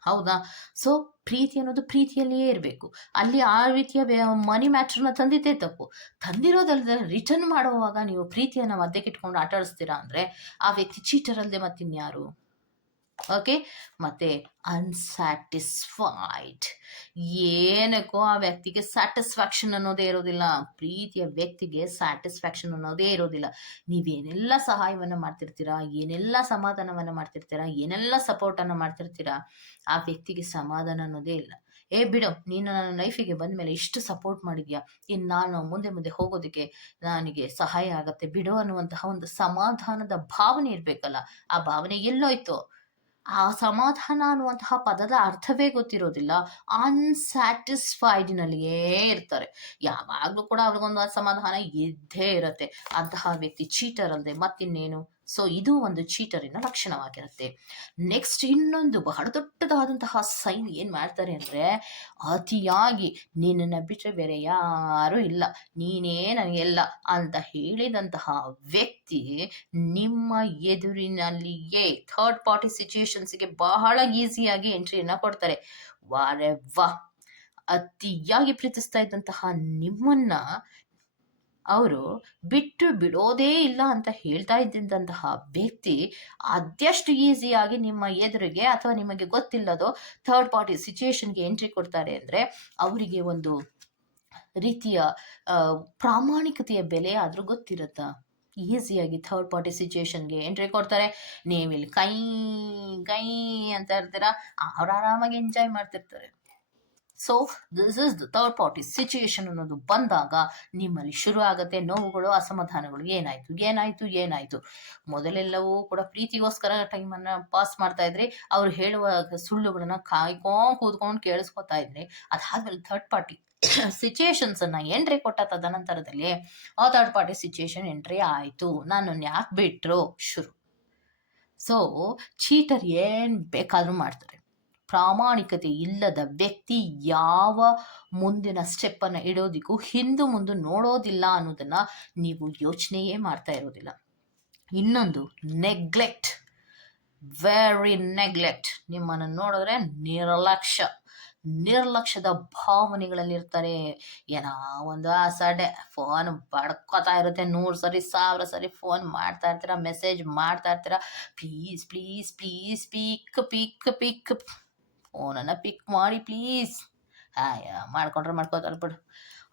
ಹೌದಾ? ಸೊ ಪ್ರೀತಿ ಅನ್ನೋದು ಪ್ರೀತಿಯಲ್ಲಿಯೇ ಇರಬೇಕು. ಅಲ್ಲಿ ಆ ರೀತಿಯ ಮನಿ ಮ್ಯಾಟ್ರನ್ನ ತಂದಿದ್ದೇ ತಪ್ಪು. ತಂದಿರೋದಲ್ಲದೆ ರಿಟರ್ನ್ ಮಾಡುವಾಗ ನೀವು ಪ್ರೀತಿಯನ್ನು ಮಧ್ಯಕ್ಕೆ ಇಟ್ಕೊಂಡು ಆಟಾಡಿಸ್ತೀರಾ ಅಂದರೆ, ಆ ವ್ಯಕ್ತಿ ಚೀಟರ್ ಅಲ್ಲದೆ ಮತ್ತಿನ್ಯಾರು? ಓಕೆ? ಮತ್ತೆ ಅನ್ಸ್ಯಾಟಿಸ್ಫೈಡ್ ಏನಕ್ಕೋ ಆ ವ್ಯಕ್ತಿಗೆ ಸ್ಯಾಟಿಸ್ಫ್ಯಾಕ್ಷನ್ ಅನ್ನೋದೇ ಇರೋದಿಲ್ಲ. ಪ್ರೀತಿಯ ವ್ಯಕ್ತಿಗೆ ಸ್ಯಾಟಿಸ್ಫ್ಯಾಕ್ಷನ್ ಅನ್ನೋದೇ ಇರೋದಿಲ್ಲ. ನೀವೇನೆಲ್ಲ ಸಹಾಯವನ್ನು ಮಾಡ್ತಿರ್ತೀರಾ? ಏನೆಲ್ಲ ಸಮಾಧಾನವನ್ನು ಮಾಡ್ತಿರ್ತೀರಾ? ಏನೆಲ್ಲ ಸಪೋರ್ಟನ್ನು ಮಾಡ್ತಿರ್ತೀರಾ? ಆ ವ್ಯಕ್ತಿಗೆ ಸಮಾಧಾನ ಅನ್ನೋದೇ ಇಲ್ಲ. ಏ, ಬಿಡು. ನೀನು ನನ್ನ ಲೈಫಿಗೆ ಬಂದ ಮೇಲೆ ಇಷ್ಟು ಸಪೋರ್ಟ್ ಮಾಡಿದ್ಯಾ? ಇನ್ನು ನಾನು ಮುಂದೆ ಮುಂದೆ ಹೋಗೋದಕ್ಕೆ ನನಗೆ ಸಹಾಯ ಆಗತ್ತೆ. ಬಿಡು ಅನ್ನುವಂತಹ ಒಂದು ಸಮಾಧಾನದ ಭಾವನೆ ಇರಬೇಕಲ್ಲ. ಆ ಭಾವನೆ ಎಲ್ಲೋಯ್ತು. ಆ ಸಮಾಧಾನ ಅನ್ನುವಂತಹ ಪದದ ಅರ್ಥವೇ ಗೊತ್ತಿರೋದಿಲ್ಲ. ಅನ್ಸ್ಯಾಟಿಸ್ಫೈಡ್ನಲ್ಲಿಯೇ ಇರ್ತಾರೆ. ಯಾವಾಗಲೂ ಕೂಡ ಅವ್ರಿಗೊಂದು ಅಸಮಾಧಾನ ಇದ್ದೇ ಇರುತ್ತೆ. ಅಂತಹ ವ್ಯಕ್ತಿ ಚೀಟರ್ ಅಲ್ಲದೆ ಮತ್ತಿನ್ನೇನು? ಸೊ ಇದು ಒಂದು ಚೀಟರಿನ ಲಕ್ಷಣವಾಗಿರುತ್ತೆ. ನೆಕ್ಸ್ಟ್ ಇನ್ನೊಂದು ಬಹಳ ದೊಡ್ಡದಾದಂತಹ ಸೈನ್ ಏನು ಮಾಡ್ತಾರೆ ಅಂದ್ರೆ, ಅತಿಯಾಗಿ ನಿನ್ನನ್ನು ಬಿಟ್ಟರೆ ಬೇರೆ ಯಾರೂ ಇಲ್ಲ, ನೀನೇ ನನಗೆಲ್ಲ ಅಂತ ಹೇಳಿದಂತಹ ವ್ಯಕ್ತಿ ನಿಮ್ಮ ಎದುರಿನಲ್ಲಿಯೇ ಥರ್ಡ್ ಪಾರ್ಟಿ ಸಿಚುಯೇಷನ್ಸ್ಗೆ ಬಹಳ ಈಸಿಯಾಗಿ ಎಂಟ್ರಿಯನ್ನ ಕೊಡ್ತಾರೆ. ವಾರೆ ವಾ ಅತಿಯಾಗಿ ಪ್ರೀತಿಸ್ತಾ ಇದ್ದಂತಹ ನಿಮ್ಮನ್ನ ಅವರು ಬಿಟ್ಟು ಬಿಡೋದೇ ಇಲ್ಲ ಅಂತ ಹೇಳ್ತಾ ಇದ್ದಂತಹ ವ್ಯಕ್ತಿ ಅದೆಷ್ಟು ಈಸಿಯಾಗಿ ನಿಮ್ಮ ಎದುರಿಗೆ ಅಥವಾ ನಿಮಗೆ ಗೊತ್ತಿಲ್ಲದೋ ಥರ್ಡ್ ಪಾರ್ಟಿ ಸಿಚುಯೇಷನ್ಗೆ ಎಂಟ್ರಿ ಕೊಡ್ತಾರೆ ಅಂದರೆ ಅವರಿಗೆ ಒಂದು ರೀತಿಯ ಪ್ರಾಮಾಣಿಕತೆಯ ಬೆಲೆ ಆದರೂ ಗೊತ್ತಿರುತ್ತಾ? ಈಸಿಯಾಗಿ ಥರ್ಡ್ ಪಾರ್ಟಿ ಸಿಚುಯೇಷನ್ಗೆ ಎಂಟ್ರಿ ಕೊಡ್ತಾರೆ. ನೀವಿಲ್ಲಿ ಕೈ ಕೈ ಅಂತ ಇರ್ತೀರ? ಅವ್ರು ಆರಾಮಾಗಿ ಎಂಜಾಯ್ ಮಾಡ್ತಿರ್ತಾರೆ. So this is the third party situation ಅನ್ನೋದು ಬಂದಾಗ ನಿಮ್ಮಲ್ಲಿ ಶುರು ಆಗುತ್ತೆ, ನೋವುಗಳು ಅಸಮಾಧಾನಗಳು ಏನಾಯ್ತು ಏನಾಯ್ತು ಏನಾಯ್ತು. ಮೊದಲೆಲ್ಲವೂ ಕೂಡ ಪ್ರೀತಿಗೋಸ್ಕರ ಟೈಮನ್ನು ಪಾಸ್ ಮಾಡ್ತಾ ಇದ್ರೆ, ಅವ್ರು ಹೇಳುವ ಸುಳ್ಳುಗಳನ್ನ ಕಾಯ್ಕೊಂಡು ಕೂತ್ಕೊಂಡು ಕೇಳಿಸ್ಕೊತಾ ಇದ್ರೆ, ಅದಾದ್ಮೇಲೆ ಥರ್ಡ್ ಪಾರ್ಟಿ ಸಿಚುಯೇಷನ್ಸ್ ಅನ್ನ ಎಂಟ್ರಿ ಕೊಟ್ಟ ತದನಂತರದಲ್ಲಿ, ಆ ಥರ್ಡ್ ಪಾರ್ಟಿ ಸಿಚುಯೇಷನ್ ಎಂಟ್ರಿ ಆಯ್ತು. ನಾನು ಯಾಕೆ ಬಿಟ್ರು? ಶುರು. ಸೊ ಚೀಟರ್ ಏನು ಬೇಕಾದರೂ ಮಾಡ್ತಾರೆ. ಪ್ರಾಮಾಣಿಕತೆ ಇಲ್ಲದ ವ್ಯಕ್ತಿ ಯಾವ ಮುಂದಿನ ಸ್ಟೆಪ್ಪನ್ನು ಇಡೋದಕ್ಕೂ ಹಿಂದು ಮುಂದೆ ನೋಡೋದಿಲ್ಲ ಅನ್ನೋದನ್ನು ನೀವು ಯೋಚನೆಯೇ ಮಾಡ್ತಾ ಇರೋದಿಲ್ಲ. ಇನ್ನೊಂದು ನೆಗ್ಲೆಕ್ಟ್ ವೆರಿ ನೆಗ್ಲೆಕ್ಟ್ ನಿಮ್ಮನ್ನು ನೋಡಿದ್ರೆ ನಿರ್ಲಕ್ಷ್ಯ ನಿರ್ಲಕ್ಷ್ಯದ ಭಾವನೆಗಳಲ್ಲಿರ್ತಾರೆ ಏನೋ ಒಂದು ಸಡೆ ಫೋನ್ ಬಡ್ಕೋತಾ ಇರುತ್ತೆ. ನೂರು ಸರಿ, ಸಾವಿರ ಸರಿ ಫೋನ್ ಮಾಡ್ತಾ ಇರ್ತೀರ ಮೆಸೇಜ್ ಮಾಡ್ತಾ ಇರ್ತೀರ. Please please please pick pick pick ಫೋನನ್ನು ಪಿಕ್ ಮಾಡಿ ಪ್ಲೀಸ್ ಹಾಯ ಮಾಡ್ಕೊಂಡ್ರೆ ಮಾಡ್ಕೋತಾರೆ ಬಿಡು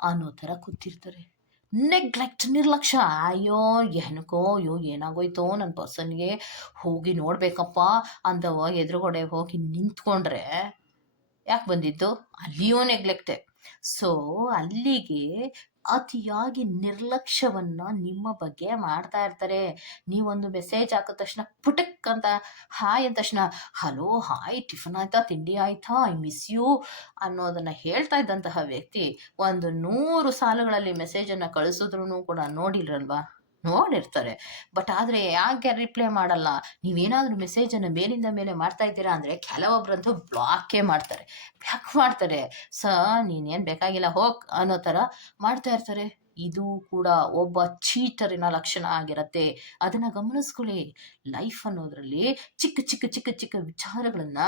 ಅನ್ನೋ ಥರ ಕೂತಿರ್ತಾರೆ. ನೆಗ್ಲೆಕ್ಟ್ ನಿರ್ಲಕ್ಷ್ಯ ಅಯ್ಯೋ, ಏನಕ್ಕೋ, ಅಯ್ಯೋ, ಏನಾಗೋಯ್ತೋ ನನ್ನ ಪರ್ಸನ್ಗೆ ಹೋಗಿ ನೋಡಬೇಕಪ್ಪ. ಅಂದವ ಎದುರುಗಡೆ ಹೋಗಿ ನಿಂತ್ಕೊಂಡ್ರೆ ಯಾಕೆ ಬಂದಿದ್ದು? ಅಲ್ಲಿಯೂ ನೆಗ್ಲೆಕ್ಟೆ ಸೊ, ಅಲ್ಲಿಗೆ ಅತಿಯಾಗಿ ನಿರ್ಲಕ್ಷ್ಯವನ್ನ ನಿಮ್ಮ ಬಗ್ಗೆ ಮಾಡ್ತಾ ಇರ್ತಾರೆ. ನೀವೊಂದು ಮೆಸೇಜ್ ಹಾಕಿದ ತಕ್ಷಣ ಪುಟಕ್ ಅಂತ, ಹಾಯ್ ಅಂದ ತಕ್ಷಣ ಹಲೋ ಹಾಯ್ ಟಿಫನ್ ಆಯ್ತಾ, ತಿಂಡಿ ಆಯ್ತಾ ಐ ಮಿಸ್ ಯು ಅನ್ನೋದನ್ನ ಹೇಳ್ತಾ ಇದ್ದಂತಹ ವ್ಯಕ್ತಿ ಒಂದು ನೂರು ಸಾಲುಗಳಲ್ಲಿ ಮೆಸೇಜನ್ನು ಕಳಿಸಿದ್ರು ಕೂಡ ನೋಡಿಲ್ರಲ್ವಾ? ನೋಡಿರ್ತಾರೆ. ಬಟ್ ಆದರೆ ಯಾಕೆ ರಿಪ್ಲೈ ಮಾಡಲ್ಲ? ನೀವೇನಾದರೂ ಮೆಸೇಜನ್ನು ಮೇಲಿಂದ ಮೇಲೆ ಮಾಡ್ತಾ ಇದ್ದೀರಾ ಅಂದರೆ ಕೆಲವೊಬ್ಬರಂತೂ ಬ್ಲಾಕೇ ಮಾಡ್ತಾರೆ. ಬ್ಯಾಕ್ ಮಾಡ್ತಾರೆ? ಸ, ನೀನೇನು ಬೇಕಾಗಿಲ್ಲ, ಹೋಗ್ ಅನ್ನೋ ಥರ ಮಾಡ್ತಾ ಇರ್ತಾರೆ. ಇದು ಕೂಡ ಒಬ್ಬ ಚೀಟರಿನ ಲಕ್ಷಣ ಆಗಿರತ್ತೆ. ಅದನ್ನು ಗಮನಿಸ್ಕೊಳ್ಳಿ. ಲೈಫ್ ಅನ್ನೋದ್ರಲ್ಲಿ ಚಿಕ್ಕ ಚಿಕ್ಕ ಚಿಕ್ಕ ಚಿಕ್ಕ ವಿಚಾರಗಳನ್ನು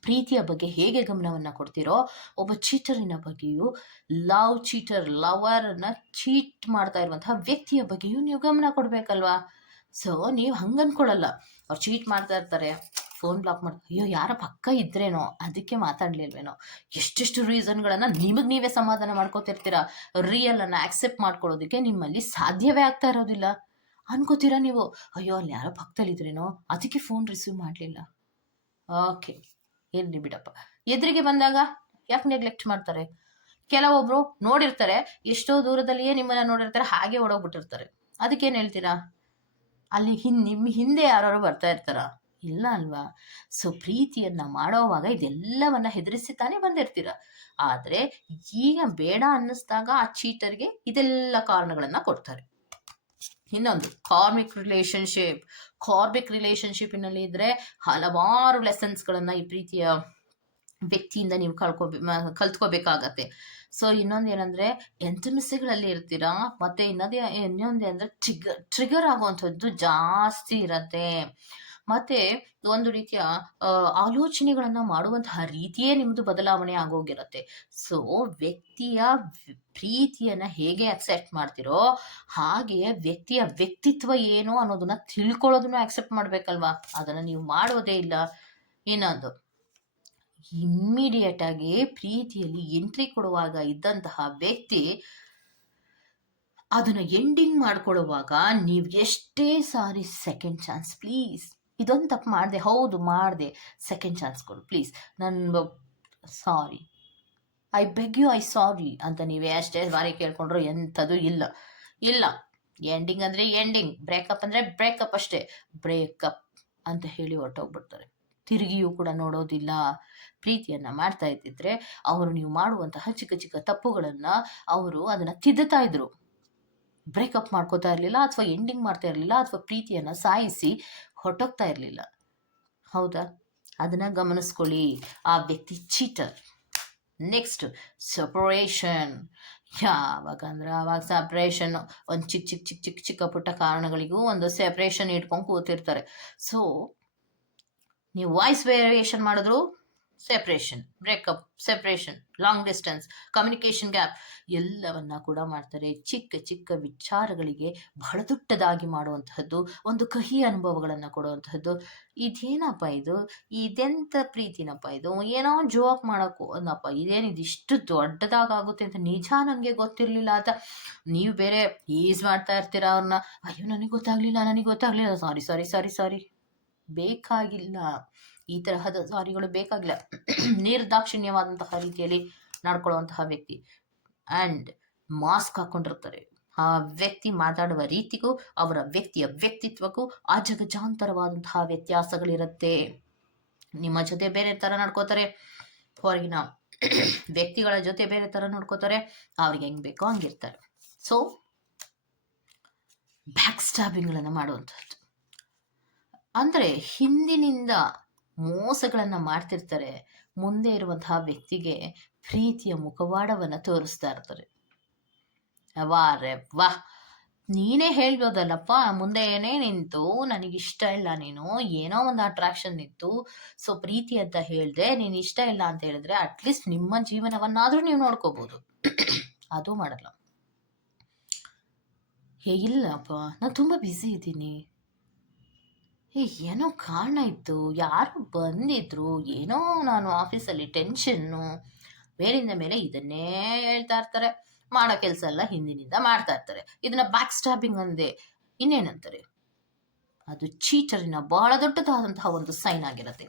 ಪ್ರೀತಿಯ ಬಗ್ಗೆ ಹೇಗೆ ಗಮನವನ್ನು ಕೊಡ್ತೀರೋ, ಒಬ್ಬ ಚೀಟರಿನ ಬಗ್ಗೆಯೂ ಲವ್ ಚೀಟರ್ ಲವರನ್ನು ಚೀಟ್ ಮಾಡ್ತಾ ಇರುವಂತಹ ವ್ಯಕ್ತಿಯ ಬಗ್ಗೆಯೂ ನೀವು ಗಮನ ಕೊಡಬೇಕಲ್ವಾ? ಸೊ ನೀವು ಹಂಗೆ ಅಂದ್ಕೊಳ್ಳಲ್ಲ ಅವ್ರು ಚೀಟ್ ಮಾಡ್ತಾ ಇರ್ತಾರೆ ಫೋನ್ ಬ್ಲಾಕ್ ಮಾಡಿ, ಅಯ್ಯೋ, ಯಾರ ಪಕ್ಕ ಇದ್ರೇನೋ, ಅದಕ್ಕೆ ಮಾತಾಡ್ಲಿಲ್ವೇನೋ? ಎಷ್ಟೆಷ್ಟು ರೀಸನ್ಗಳನ್ನು ನಿಮಗೆ ನೀವೇ ಸಮಾಧಾನ ಮಾಡ್ಕೋತಿರ್ತೀರ? ರಿಯಲನ್ನು ಆಕ್ಸೆಪ್ಟ್ ಮಾಡ್ಕೊಳ್ಳೋದಕ್ಕೆ ನಿಮ್ಮಲ್ಲಿ ಸಾಧ್ಯವೇ ಆಗ್ತಾ ಇರೋದಿಲ್ಲ. ಅನ್ಕೋತೀರಾ ನೀವು? ಅಯ್ಯೋ, ಅಲ್ಲಿ ಯಾರೋ ಪಕ್ಕದಲ್ಲಿದ್ರೇನೋ, ಅದಕ್ಕೆ ಫೋನ್ ರಿಸೀವ್ ಮಾಡಲಿಲ್ಲ. ಓಕೆ ಇರಲಿ ಬಿಡಪ್ಪ? ಎದುರಿಗೆ ಬಂದಾಗ ಯಾಕೆ ನೆಗ್ಲೆಕ್ಟ್ ಮಾಡ್ತಾರೆ? ಕೆಲವೊಬ್ರು ನೋಡಿರ್ತಾರೆ, ಎಷ್ಟೋ ದೂರದಲ್ಲಿಯೇ ನಿಮ್ಮನ್ನ ನೋಡಿರ್ತಾರೆ, ಹಾಗೆ ಓಡೋಗ್ಬಿಟ್ಟಿರ್ತಾರೆ. ಅದಕ್ಕೇನು ಹೇಳ್ತೀರಾ? ಅಲ್ಲಿ ಹಿನ್ ನಿಮ್ಮ ಹಿಂದೆ ಯಾರು ಬರ್ತಾ ಇರ್ತಾರ? ಇಲ್ಲ ಅಲ್ವಾ? ಸೊ ಪ್ರೀತಿಯನ್ನ ಮಾಡೋವಾಗ ಇದೆಲ್ಲವನ್ನ ಹೆದರಿಸಿ ತಾನೇ ಬಂದಿರ್ತೀರ. ಆದ್ರೆ ಈಗ ಬೇಡ ಅನ್ನಿಸ್ದಾಗ ಆ ಚೀಟರ್ಗೆ ಇದೆಲ್ಲ ಕಾರಣಗಳನ್ನ ಕೊಡ್ತಾರೆ. ಇನ್ನೊಂದು ಕಾರ್ಮಿಕ್ ರಿಲೇಶನ್ಶಿಪ್ ಕಾರ್ಮಿಕ್ ರಿಲೇಶನ್ಶಿಪ್ನಲ್ಲಿ ಇದ್ರೆ ಹಲವಾರು ಲೆಸನ್ಸ್ಗಳನ್ನು ಈ ಪ್ರೀತಿಯ ವ್ಯಕ್ತಿಯಿಂದ ನೀವು ಕಳ್ಕೊಬೇ ಕಲ್ತ್ಕೋಬೇಕಾಗತ್ತೆ. ಸೊ ಇನ್ನೊಂದು ಏನಂದ್ರೆ ಎಂಟಮಿಸಿಗಳಲ್ಲಿ ಇರ್ತೀರಾ, ಮತ್ತೆ ಇನ್ನೊಂದೇ ಇನ್ನೊಂದೇ ಅಂದ್ರೆ ಟ್ರಿಗರ್ ಟ್ರಿಗರ್ ಆಗುವಂಥದ್ದು ಜಾಸ್ತಿ ಇರತ್ತೆ. ಮತ್ತೆ ಒಂದು ರೀತಿಯ ಆಲೋಚನೆಗಳನ್ನ ಮಾಡುವಂತಹ ರೀತಿಯೇ ನಿಮ್ದು ಬದಲಾವಣೆ ಆಗೋಗಿರುತ್ತೆ. ಸೊ ವ್ಯಕ್ತಿಯ ಪ್ರೀತಿಯನ್ನ ಹೇಗೆ ಅಕ್ಸೆಪ್ಟ್ ಮಾಡ್ತಿರೋ, ಹಾಗೆ ವ್ಯಕ್ತಿಯ ವ್ಯಕ್ತಿತ್ವ ಏನು ಅನ್ನೋದನ್ನ ತಿಳ್ಕೊಳ್ಳೋದನ್ನು ಅಕ್ಸೆಪ್ಟ್ ಮಾಡ್ಬೇಕಲ್ವಾ? ಅದನ್ನ ನೀವು ಮಾಡೋದೇ ಇಲ್ಲ. ಇನ್ನೊಂದು ಇಮ್ಮಿಡಿಯೇಟ್ ಆಗಿ ಪ್ರೀತಿಯಲ್ಲಿ ಎಂಟ್ರಿ ಕೊಡುವಾಗ ಇದ್ದಂತಹ ವ್ಯಕ್ತಿ ಅದನ್ನ ಎಂಡಿಂಗ್ ಮಾಡ್ಕೊಳ್ಳುವಾಗ ನೀವು ಎಷ್ಟೇ ಸಾರಿ ಸೆಕೆಂಡ್ ಚಾನ್ಸ್ ಪ್ಲೀಸ್ ಇದೊಂದು ತಪ್ಪು ಮಾಡಿದೆ, ಹೌದು ಮಾಡಿದೆ. ಸೆಕೆಂಡ್ ಚಾನ್ಸ್ ಕೊಡು ಪ್ಲೀಸ್ ನನ್ನ sorry I beg you I sorry ಅಂತ ನೀವೇ ಅಷ್ಟೇ ಬಾರಿ ಕೇಳ್ಕೊಂಡ್ರು ಎಂಥದ್ದು ಇಲ್ಲ. ಇಲ್ಲ. ಎಂಡಿಂಗ್ ಅಂದರೆ ಎಂಡಿಂಗ್ ಬ್ರೇಕಪ್ ಅಂದರೆ ಬ್ರೇಕಪ್ ಅಷ್ಟೇ. ಬ್ರೇಕಪ್ ಅಂತ ಹೇಳಿ ಹೊರಟೋಗ್ಬಿಡ್ತಾರೆ. ತಿರುಗಿಯೂ ಕೂಡ ನೋಡೋದಿಲ್ಲ. ಪ್ರೀತಿಯನ್ನು ಮಾಡ್ತಾ ಇದ್ದಿದ್ರೆ ಅವರು ನೀವು ಮಾಡುವಂತಹ ಚಿಕ್ಕ ಚಿಕ್ಕ ತಪ್ಪುಗಳನ್ನು ಅವರು ಅದನ್ನು ತಿದ್ದುತ್ತಾ ಇದ್ರು. ಬ್ರೇಕಪ್ ಮಾಡ್ಕೋತಾ ಇರಲಿಲ್ಲ ಅಥವಾ ಎಂಡಿಂಗ್ ಮಾಡ್ತಾ ಇರಲಿಲ್ಲ ಅಥವಾ ಪ್ರೀತಿಯನ್ನು ಸಾಯಿಸಿ ಹೊಟ್ಟೋಗ್ತಾ ಇರಲಿಲ್ಲ. ಹೌದಾ? ಅದನ್ನ ಗಮನಿಸ್ಕೊಳ್ಳಿ. ಆ ವ್ಯಕ್ತಿ ಚೀಟರ್ ನೆಕ್ಸ್ಟ್ ಸಪರೇಷನ್ ಯಾವಾಗ ಅಂದ್ರೆ ಅವಾಗ ಸಪ್ರೇಷನ್ ಒಂದು ಚಿಕ್ಕ ಚಿಕ್ಕ ಚಿಕ್ಕ ಚಿಕ್ಕ ಚಿಕ್ಕ ಪುಟ್ಟ ಕಾರಣಗಳಿಗೂ ಒಂದು ಸೆಪ್ರೇಷನ್ ಇಟ್ಕೊಂಡು ಕೂತಿರ್ತಾರೆ. ಸೊ ನೀವು ವಾಯ್ಸ್ ವೇರಿಯೇಷನ್ ಮಾಡಿದ್ರು separation breakup separation long distance communication gap ಎಲ್ಲವನ್ನ ಕೂಡ ಮಾಡ್ತಾರೆ. ಚಿಕ್ಕ ಚಿಕ್ಕ ವಿಚಾರಗಳಿಗೆ ಬಹಳ ದೊಡ್ಡದಾಗಿ ಮಾಡುವಂತಹದ್ದು, ಒಂದು ಕಹಿ ಅನುಭವಗಳನ್ನು ಕೊಡುವಂತಹದ್ದು. ಇದೇನಪ್ಪ ಇದು? ಇದೆಂಥ ಪ್ರೀತಿನಪ್ಪ ಇದು? ಏನೋ ಜೋಕ್ ಮಾಡೋಕ್ಕೂ ಅನ್ನಪ್ಪ. ಇದೇನು ಇದಿಷ್ಟು ದೊಡ್ಡದಾಗುತ್ತೆ ಅಂತ ನಿಜ ನನಗೆ ಗೊತ್ತಿರಲಿಲ್ಲ ಅಂತ. ನೀವು ಬೇರೆ ಈಸ್ ಮಾಡ್ತಾ ಇರ್ತೀರ ಅವ್ರನ್ನ? ಅಯ್ಯೋ, ನನಗೆ ಗೊತ್ತಾಗ್ಲಿಲ್ಲ ನನಗೆ ಗೊತ್ತಾಗ್ಲಿಲ್ಲ. ಸಾರಿ ಸಾರಿ ಸಾರಿ ಸಾರಿ ಬೇಕಾಗಿಲ್ಲ. ಈ ತರಹದ ಸಾರಿಗಳು ಬೇಕಾಗಿಲ್ಲ. ನಿರ್ದಾಕ್ಷಿಣ್ಯವಾದಂತಹ ರೀತಿಯಲ್ಲಿ ನಡ್ಕೊಳ್ಳುವಂತಹ ವ್ಯಕ್ತಿ. ಆ್ಯಂಡ್ ಮಾಸ್ಕ್ ಹಾಕೊಂಡಿರ್ತಾರೆ. ಆ ವ್ಯಕ್ತಿ ಮಾತಾಡುವ ರೀತಿಗೂ, ಅವರ ವ್ಯಕ್ತಿಯ ವ್ಯಕ್ತಿತ್ವಕ್ಕೂ ಅಜಗಜಾಂತರವಾದಂತಹ ವ್ಯತ್ಯಾಸಗಳಿರುತ್ತೆ. ನಿಮ್ಮ ಜೊತೆ ಬೇರೆ ಥರ ನಡ್ಕೋತಾರೆ. ಹೊರಗಿನ ವ್ಯಕ್ತಿಗಳ ಜೊತೆ ಬೇರೆ ಥರ ನೋಡ್ಕೋತಾರೆ. ಅವ್ರಿಗೆ ಹೆಂಗೆ ಬೇಕೋ ಹಂಗಿರ್ತಾರೆ. ಸೊ ಬ್ಯಾಕ್ ಸ್ಟಾಬಿಂಗ್ಗಳನ್ನು ಮಾಡುವಂಥದ್ದು ಅಂದರೆ ಹಿಂದಿನಿಂದ ಮೋಸಗಳನ್ನು ಮಾಡ್ತಿರ್ತಾರೆ. ಮುಂದೆ ಇರುವಂತಹ ವ್ಯಕ್ತಿಗೆ ಪ್ರೀತಿಯ ಮುಖವಾಡವನ್ನು ತೋರಿಸ್ತಾ ಇರ್ತಾರೆ. ವಾರೆ ವಾ ನೀನೇ ಹೇಳ್ಬೋದಲ್ಲಪ್ಪ ಮುಂದೆ ಏನೇ ನಿಂತು, ನನಗಿಷ್ಟ ಇಲ್ಲ ನೀನು, ಏನೋ ಒಂದು ಅಟ್ರಾಕ್ಷನ್ ಇತ್ತು ಸೊ ಪ್ರೀತಿ ಅಂತ ಹೇಳಿದ್ರೆ ನೀನು ಇಷ್ಟ ಇಲ್ಲ ಅಂತ ಹೇಳಿದ್ರೆ ಅಟ್ಲೀಸ್ಟ್ ನಿಮ್ಮ ಜೀವನವನ್ನಾದರೂ ನೀವು ನೋಡ್ಕೋಬಹುದು ಅದು ಮಾಡಲ್ಲ. ಹೇ, ಇಲ್ಲಪ್ಪ, ನಾನು ತುಂಬ ಬ್ಯುಸಿ ಇದ್ದೀನಿ. ಏ, ಏನೋ ಕಾರಣ ಇತ್ತು. ಯಾರು ಬಂದಿದ್ರು. ಏನೋ ನಾನು ಆಫೀಸಲ್ಲಿ ಟೆನ್ಷನ್ನು. ಮೇಲಿಂದ ಮೇಲೆ ಇದನ್ನೇ ಹೇಳ್ತಾ ಇರ್ತಾರೆ. ಮಾಡೋ ಕೆಲಸ ಎಲ್ಲ ಹಿಂದಿನಿಂದ ಮಾಡ್ತಾ ಇರ್ತಾರೆ. ಇದನ್ನ ಬ್ಯಾಕ್ ಸ್ಟಾಪಿಂಗ್ ಅಂದೆ. ಇನ್ನೇನಂತಾರೆ? ಅದು ಚೀಟರಿನ ಬಹಳ ದೊಡ್ಡದಾದಂತಹ ಒಂದು ಸೈನ್ ಆಗಿರುತ್ತೆ.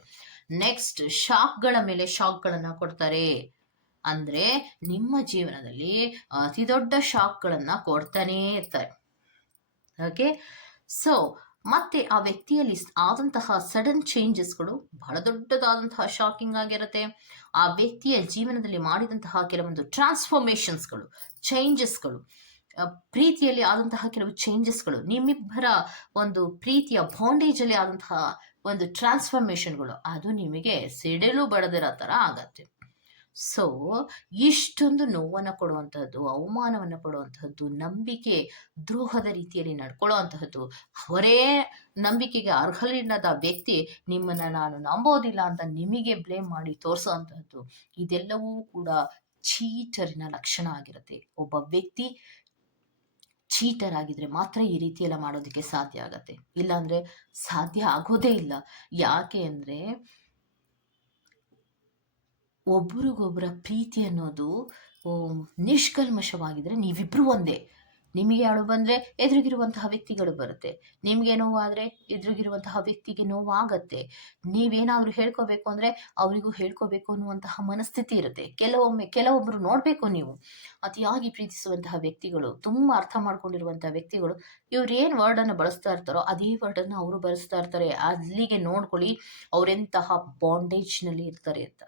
ನೆಕ್ಸ್ಟ್ ಶಾಕ್ಗಳ ಮೇಲೆ ಶಾಕ್ಗಳನ್ನ ಕೊಡ್ತಾರೆ. ಅಂದ್ರೆ ನಿಮ್ಮ ಜೀವನದಲ್ಲಿ ಅತಿ ದೊಡ್ಡ ಶಾಕ್ಗಳನ್ನ ಕೊಡ್ತಾನೇ ಇರ್ತಾರೆ. ಓಕೆ ಸೊ ಮತ್ತೆ ಆ ವ್ಯಕ್ತಿಯಲ್ಲಿ ಆದಂತಹ ಸಡನ್ ಚೇಂಜಸ್ಗಳು ಬಹಳ ದೊಡ್ಡದಾದಂತಹ ಶಾಕಿಂಗ್ ಆಗಿರುತ್ತೆ. ಆ ವ್ಯಕ್ತಿಯ ಜೀವನದಲ್ಲಿ ಮಾಡಿದಂತಹ ಕೆಲವೊಂದು ಟ್ರಾನ್ಸ್ಫಾರ್ಮೇಶನ್ಸ್ಗಳು ಚೇಂಜಸ್ಗಳು ಪ್ರೀತಿಯಲ್ಲಿ ಆದಂತಹ ಕೆಲವು ಚೇಂಜಸ್ಗಳು ನಿಮ್ಮಿಬ್ಬರ ಒಂದು ಪ್ರೀತಿಯ ಬಾಂಡೇಜಲ್ಲಿ ಆದಂತಹ ಒಂದು ಟ್ರಾನ್ಸ್ಫಾರ್ಮೇಶನ್ಗಳು ಅದು ನಿಮಗೆ ಸಿಡಿಲು ಬಡದಿರೋ ಥರ ಆಗತ್ತೆ. ಸೊ ಇಷ್ಟೊಂದು ನೋವನ್ನು ಕೊಡುವಂತಹದ್ದು, ಅವಮಾನವನ್ನು ಕೊಡುವಂತಹದ್ದು ನಂಬಿಕೆ ದ್ರೋಹದ ರೀತಿಯಲ್ಲಿ ನಡ್ಕೊಳ್ಳೋ ಅಂತಹದ್ದು ಅವರೇ ನಂಬಿಕೆಗೆ ಅರ್ಹಲಿಲ್ಲದ ವ್ಯಕ್ತಿ ನಿಮ್ಮನ್ನ ನಾನು ನಂಬೋದಿಲ್ಲ ಅಂತ ನಿಮಗೆ ಬ್ಲೇಮ್ ಮಾಡಿ ತೋರಿಸೋ ಅಂತಹದ್ದು ಇದೆಲ್ಲವೂ ಕೂಡ ಚೀಟರಿನ ಲಕ್ಷಣ ಆಗಿರುತ್ತೆ. ಒಬ್ಬ ವ್ಯಕ್ತಿ ಚೀಟರ್ ಆಗಿದ್ರೆ ಮಾತ್ರ ಈ ರೀತಿ ಎಲ್ಲ ಮಾಡೋದಕ್ಕೆ ಸಾಧ್ಯ ಆಗತ್ತೆ. ಇಲ್ಲಾಂದ್ರೆ ಸಾಧ್ಯ ಆಗೋದೇ ಇಲ್ಲ. ಯಾಕೆ ಅಂದ್ರೆ ಒಬ್ರಿಗೊಬ್ಬರ ಪ್ರೀತಿ ಅನ್ನೋದು ನಿಷ್ಕಲ್ಮಶವಾಗಿದ್ರೆ ನೀವಿಬ್ಬರು ಒಂದೇ. ನಿಮಗೆ ಅಳು ಬಂದರೆ ಎದುರಿಗಿರುವಂತಹ ವ್ಯಕ್ತಿಗಳು ಬರುತ್ತೆ. ನಿಮಗೆ ನೋವಾದರೆ ಎದುರಿಗಿರುವಂತಹ ವ್ಯಕ್ತಿಗೆ ನೋವಾಗತ್ತೆ. ನೀವೇನಾದರೂ ಹೇಳ್ಕೋಬೇಕು ಅಂದರೆ ಅವರಿಗೂ ಹೇಳ್ಕೋಬೇಕು ಅನ್ನುವಂತಹ ಮನಸ್ಥಿತಿ ಇರುತ್ತೆ. ಕೆಲವೊಮ್ಮೆ ಕೆಲವೊಬ್ಬರು ನೋಡಬೇಕು ನೀವು. ಅತಿಯಾಗಿ ಪ್ರೀತಿಸುವಂತಹ ವ್ಯಕ್ತಿಗಳು, ತುಂಬ ಅರ್ಥ ಮಾಡ್ಕೊಂಡಿರುವಂತಹ ವ್ಯಕ್ತಿಗಳು ಇವ್ರು ಏನು ವರ್ಡನ್ನು ಬಳಸ್ತಾ ಇರ್ತಾರೋ ಅದೇ ವರ್ಡನ್ನು ಅವರು ಬಳಸ್ತಾ ಇರ್ತಾರೆ. ಅಲ್ಲಿಗೆ ನೋಡ್ಕೊಳ್ಳಿ ಅವರೆಂತಹ ಬಾಂಡೇಜ್ನಲ್ಲಿ ಇರ್ತಾರೆ ಅಂತ.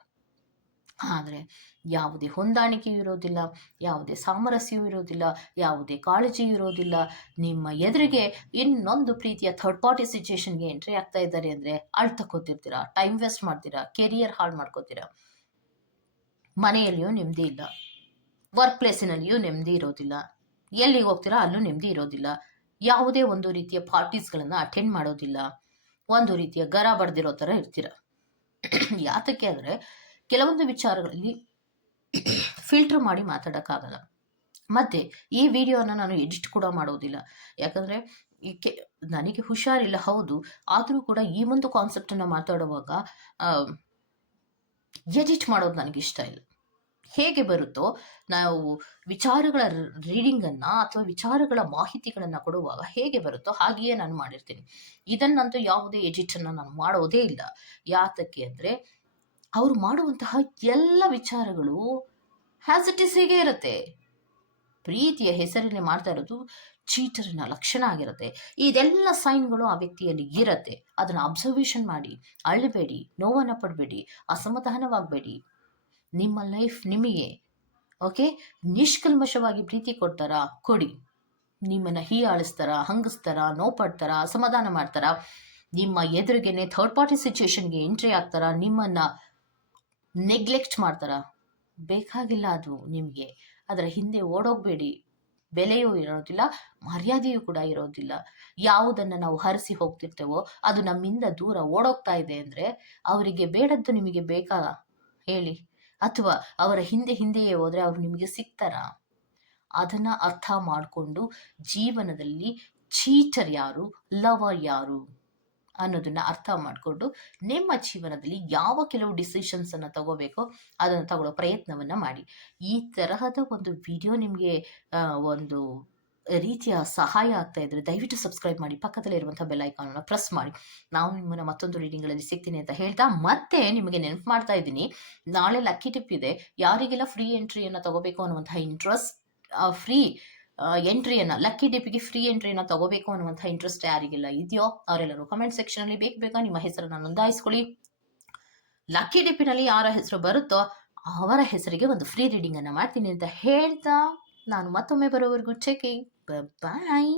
ಆದರೆ ಯಾವುದೇ ಹೊಂದಾಣಿಕೆಯೂ ಇರೋದಿಲ್ಲ, ಯಾವುದೇ ಸಾಮರಸ್ಯವೂ ಇರೋದಿಲ್ಲ, ಯಾವುದೇ ಕಾಳಜಿಯೂ ಇರೋದಿಲ್ಲ. ನಿಮ್ಮ ಎದುರಿಗೆ ಇನ್ನೊಂದು ಪ್ರೀತಿಯ ಥರ್ಡ್ ಪಾರ್ಟಿ ಸಿಚುಯೇಷನ್ಗೆ ಎಂಟ್ರಿ ಆಗ್ತಾ ಇದ್ದಾರೆ ಅಂದರೆ ಅಳ್ತಕ್ಕೋತಿರ್ತೀರಾ ಟೈಮ್ ವೇಸ್ಟ್ ಮಾಡ್ತೀರಾ ಕೆರಿಯರ್ ಹಾಳು ಮಾಡ್ಕೋತೀರಾ? ಮನೆಯಲ್ಲಿಯೂ ನೆಮ್ಮದಿ ಇಲ್ಲ. ವರ್ಕ್ ಪ್ಲೇಸಿನಲ್ಲಿಯೂ ನೆಮ್ಮದಿ ಇರೋದಿಲ್ಲ. ಎಲ್ಲಿಗೆ ಹೋಗ್ತೀರಾ ಅಲ್ಲೂ ನೆಮ್ಮದಿ ಇರೋದಿಲ್ಲ. ಯಾವುದೇ ಒಂದು ರೀತಿಯ ಪಾರ್ಟೀಸ್ಗಳನ್ನು ಅಟೆಂಡ್ ಮಾಡೋದಿಲ್ಲ. ಒಂದು ರೀತಿಯ ಗರ ಬಡ್ದಿರೋ ಥರ ಇರ್ತೀರ? ಯಾತಕ್ಕೆ ಅಂದರೆ ಕೆಲವೊಂದು ವಿಚಾರಗಳಲ್ಲಿ ಫಿಲ್ಟರ್ ಮಾಡಿ ಮಾತಾಡೋಕ್ಕಾಗಲ್ಲ. ಮತ್ತು ಈ ವಿಡಿಯೋನ ನಾನು ಎಡಿಟ್ ಕೂಡ ಮಾಡೋದಿಲ್ಲ. ಯಾಕಂದರೆ ಕೆ, ನನಗೆ ಹುಷಾರಿಲ್ಲ, ಹೌದು. ಆದರೂ ಕೂಡ ಈ ಒಂದು ಕಾನ್ಸೆಪ್ಟನ್ನು ಮಾತಾಡುವಾಗ ಎಡಿಟ್ ಮಾಡೋದು ನನಗೆ ಇಷ್ಟ ಇಲ್ಲ. ಹೇಗೆ ಬರುತ್ತೋ, ನಾವು ವಿಚಾರಗಳ ರೀಡಿಂಗನ್ನು ಅಥವಾ ವಿಚಾರಗಳ ಮಾಹಿತಿಗಳನ್ನು ಕೊಡುವಾಗ ಹೇಗೆ ಬರುತ್ತೋ ಹಾಗೆಯೇ ನಾನು ಮಾಡಿರ್ತೀನಿ. ಇದನ್ನಂತೂ ಯಾವುದೇ ಎಡಿಟನ್ನು ನಾನು ಮಾಡೋದೇ ಇಲ್ಲ. ಯಾತಕ್ಕೆ ಅಂದರೆ ಅವರು ಮಾಡುವಂತಹ ಎಲ್ಲ ವಿಚಾರಗಳು ಹ್ಯಾಸ್ ಇಟ್ ಇಸ್ ಹೇಗೆ ಇರುತ್ತೆ. ಪ್ರೀತಿಯ ಹೆಸರಿನಲ್ಲಿ ಮಾಡ್ತಾ ಇರೋದು ಚೀಟರಿನ ಲಕ್ಷಣ ಆಗಿರುತ್ತೆ. ಇದೆಲ್ಲ ಸೈನ್ಗಳು ಆ ವ್ಯಕ್ತಿಯಲ್ಲಿ ಇರುತ್ತೆ. ಅದನ್ನ ಅಬ್ಸರ್ವೇಷನ್ ಮಾಡಿ ಅಳ್ಳಬೇಡಿ ನೋವನ್ನು ಪಡಬೇಡಿ, ಅಸಮಾಧಾನವಾಗಬೇಡಿ. ನಿಮ್ಮ ಲೈಫ್ ನಿಮಗೆ ಓಕೆ ನಿಷ್ಕಲ್ಮಶವಾಗಿ ಪ್ರೀತಿ ಕೊಡ್ತಾರಾ? ಕೊಡಿ. ನಿಮ್ಮನ್ನ ಹೀಯಾಳಿಸ್ತಾರ? ಹಂಗಿಸ್ತಾರ? ನೋವು ಪಡ್ತಾರ ಅಸಮಾಧಾನ ಮಾಡ್ತಾರ? ನಿಮ್ಮ ಎದುರಿಗೆನೆ ಥರ್ಡ್ ಪಾರ್ಟಿ ಸಿಚುವೇಶನ್ಗೆ ಎಂಟ್ರಿ ಆಗ್ತಾರ? ನಿಮ್ಮನ್ನು ನೆಗ್ಲೆಕ್ಟ್ ಮಾಡ್ತಾರ. ಬೇಕಾಗಿಲ್ಲ ಅದು ನಿಮಗೆ. ಅದರ ಹಿಂದೆ ಓಡೋಗಬೇಡಿ. ಬೆಲೆಯೂ ಇರೋದಿಲ್ಲ, ಮರ್ಯಾದೆಯೂ ಕೂಡ ಇರೋದಿಲ್ಲ. ಯಾವುದನ್ನು ನಾವು ಹರಿಸಿ ಹೋಗ್ತಿರ್ತೇವೋ, ಅದು ನಮ್ಮಿಂದ ದೂರ ಓಡೋಗ್ತಾ ಇದೆ ಅಂದರೆ ಅವರಿಗೆ ಬೇಡದ್ದು ನಿಮಗೆ ಬೇಕಾ? ಹೇಳಿ. ಅಥವಾ ಅವರ ಹಿಂದೆ ಹಿಂದೆಯೇ ಹೋದರೆ ಅವರು ನಿಮಗೆ ಸಿಗ್ತಾರಾ? ಅದನ್ನು ಅರ್ಥ ಮಾಡಿಕೊಂಡು ಜೀವನದಲ್ಲಿ ಚೀಟರ್ ಯಾರು, ಲವರ್ ಯಾರು? ಅನ್ನೋದನ್ನ ಅರ್ಥ ಮಾಡಿಕೊಂಡು ನಿಮ್ಮ ಜೀವನದಲ್ಲಿ ಯಾವ ಕೆಲವು ಡಿಸಿಷನ್ಸನ್ನು ತಗೋಬೇಕೋ ಅದನ್ನು ತಗೊಳ್ಳೋ ಪ್ರಯತ್ನವನ್ನು ಮಾಡಿ. ಈ ತರಹದ ಒಂದು ವಿಡಿಯೋ ನಿಮಗೆ ಒಂದು ರೀತಿಯ ಸಹಾಯ ಆಗ್ತಾ ಇದ್ರೆ ದಯವಿಟ್ಟು ಸಬ್ಸ್ಕ್ರೈಬ್ ಮಾಡಿ, ಪಕ್ಕದಲ್ಲೇ ಇರುವಂಥ ಬೆಲ್ ಐಕಾನನ್ನು ಪ್ರೆಸ್ ಮಾಡಿ. ನಾವು ನಿಮ್ಮನ್ನು ಮತ್ತೊಂದು ರೀಡಿಂಗ್ಗಳಲ್ಲಿ ಸಿಗ್ತೀನಿ ಅಂತ ಹೇಳ್ತಾ ಮತ್ತೆ ನಿಮಗೆ ನೆನಪು ಮಾಡ್ತಾ ಇದ್ದೀನಿ. ನಾಳೆ ಲಕ್ಕಿ ಟಿಪ್ ಇದೆ. ಯಾರಿಗೆಲ್ಲ ಫ್ರೀ ಎಂಟ್ರಿಯನ್ನು ತಗೋಬೇಕು ಅನ್ನುವಂತಹ ಇಂಟ್ರೆಸ್ಟ್ ಫ್ರೀ ಎಂಟ್ರಿಯನ್ನು ಲಕ್ಕಿ ಡಿಪ್ಗೆ ಫ್ರೀ ಎಂಟ್ರಿಯನ್ನು ತಗೋಬೇಕು ಅನ್ನುವಂಥ ಇಂಟ್ರೆಸ್ಟ್ ಯಾರಿಗಿಲ್ಲ. ಇದೆಯೋ, ಅವರೆಲ್ಲರೂ ಕಮೆಂಟ್ ಸೆಕ್ಷನಲ್ಲಿ ಬೇಕು ಬೇಕಾ, ನಿಮ್ಮ ಹೆಸರನ್ನು ನೋಂದಾಯಿಸ್ಕೊಳ್ಳಿ. ಲಕ್ಕಿ ಡಿಪ್ಪಿನಲ್ಲಿ ಯಾರ ಹೆಸರು ಬರುತ್ತೋ, ಅವರ ಹೆಸರಿಗೆ ಒಂದು ಫ್ರೀ ರೀಡಿಂಗನ್ನು ಮಾಡ್ತೀನಿ ಅಂತ ಹೇಳ್ತಾ, ನಾನು ಮತ್ತೊಮ್ಮೆ ಬರೋವರೆಗೂ ಚೆಕಿಂಗ್ ಬಾಯ್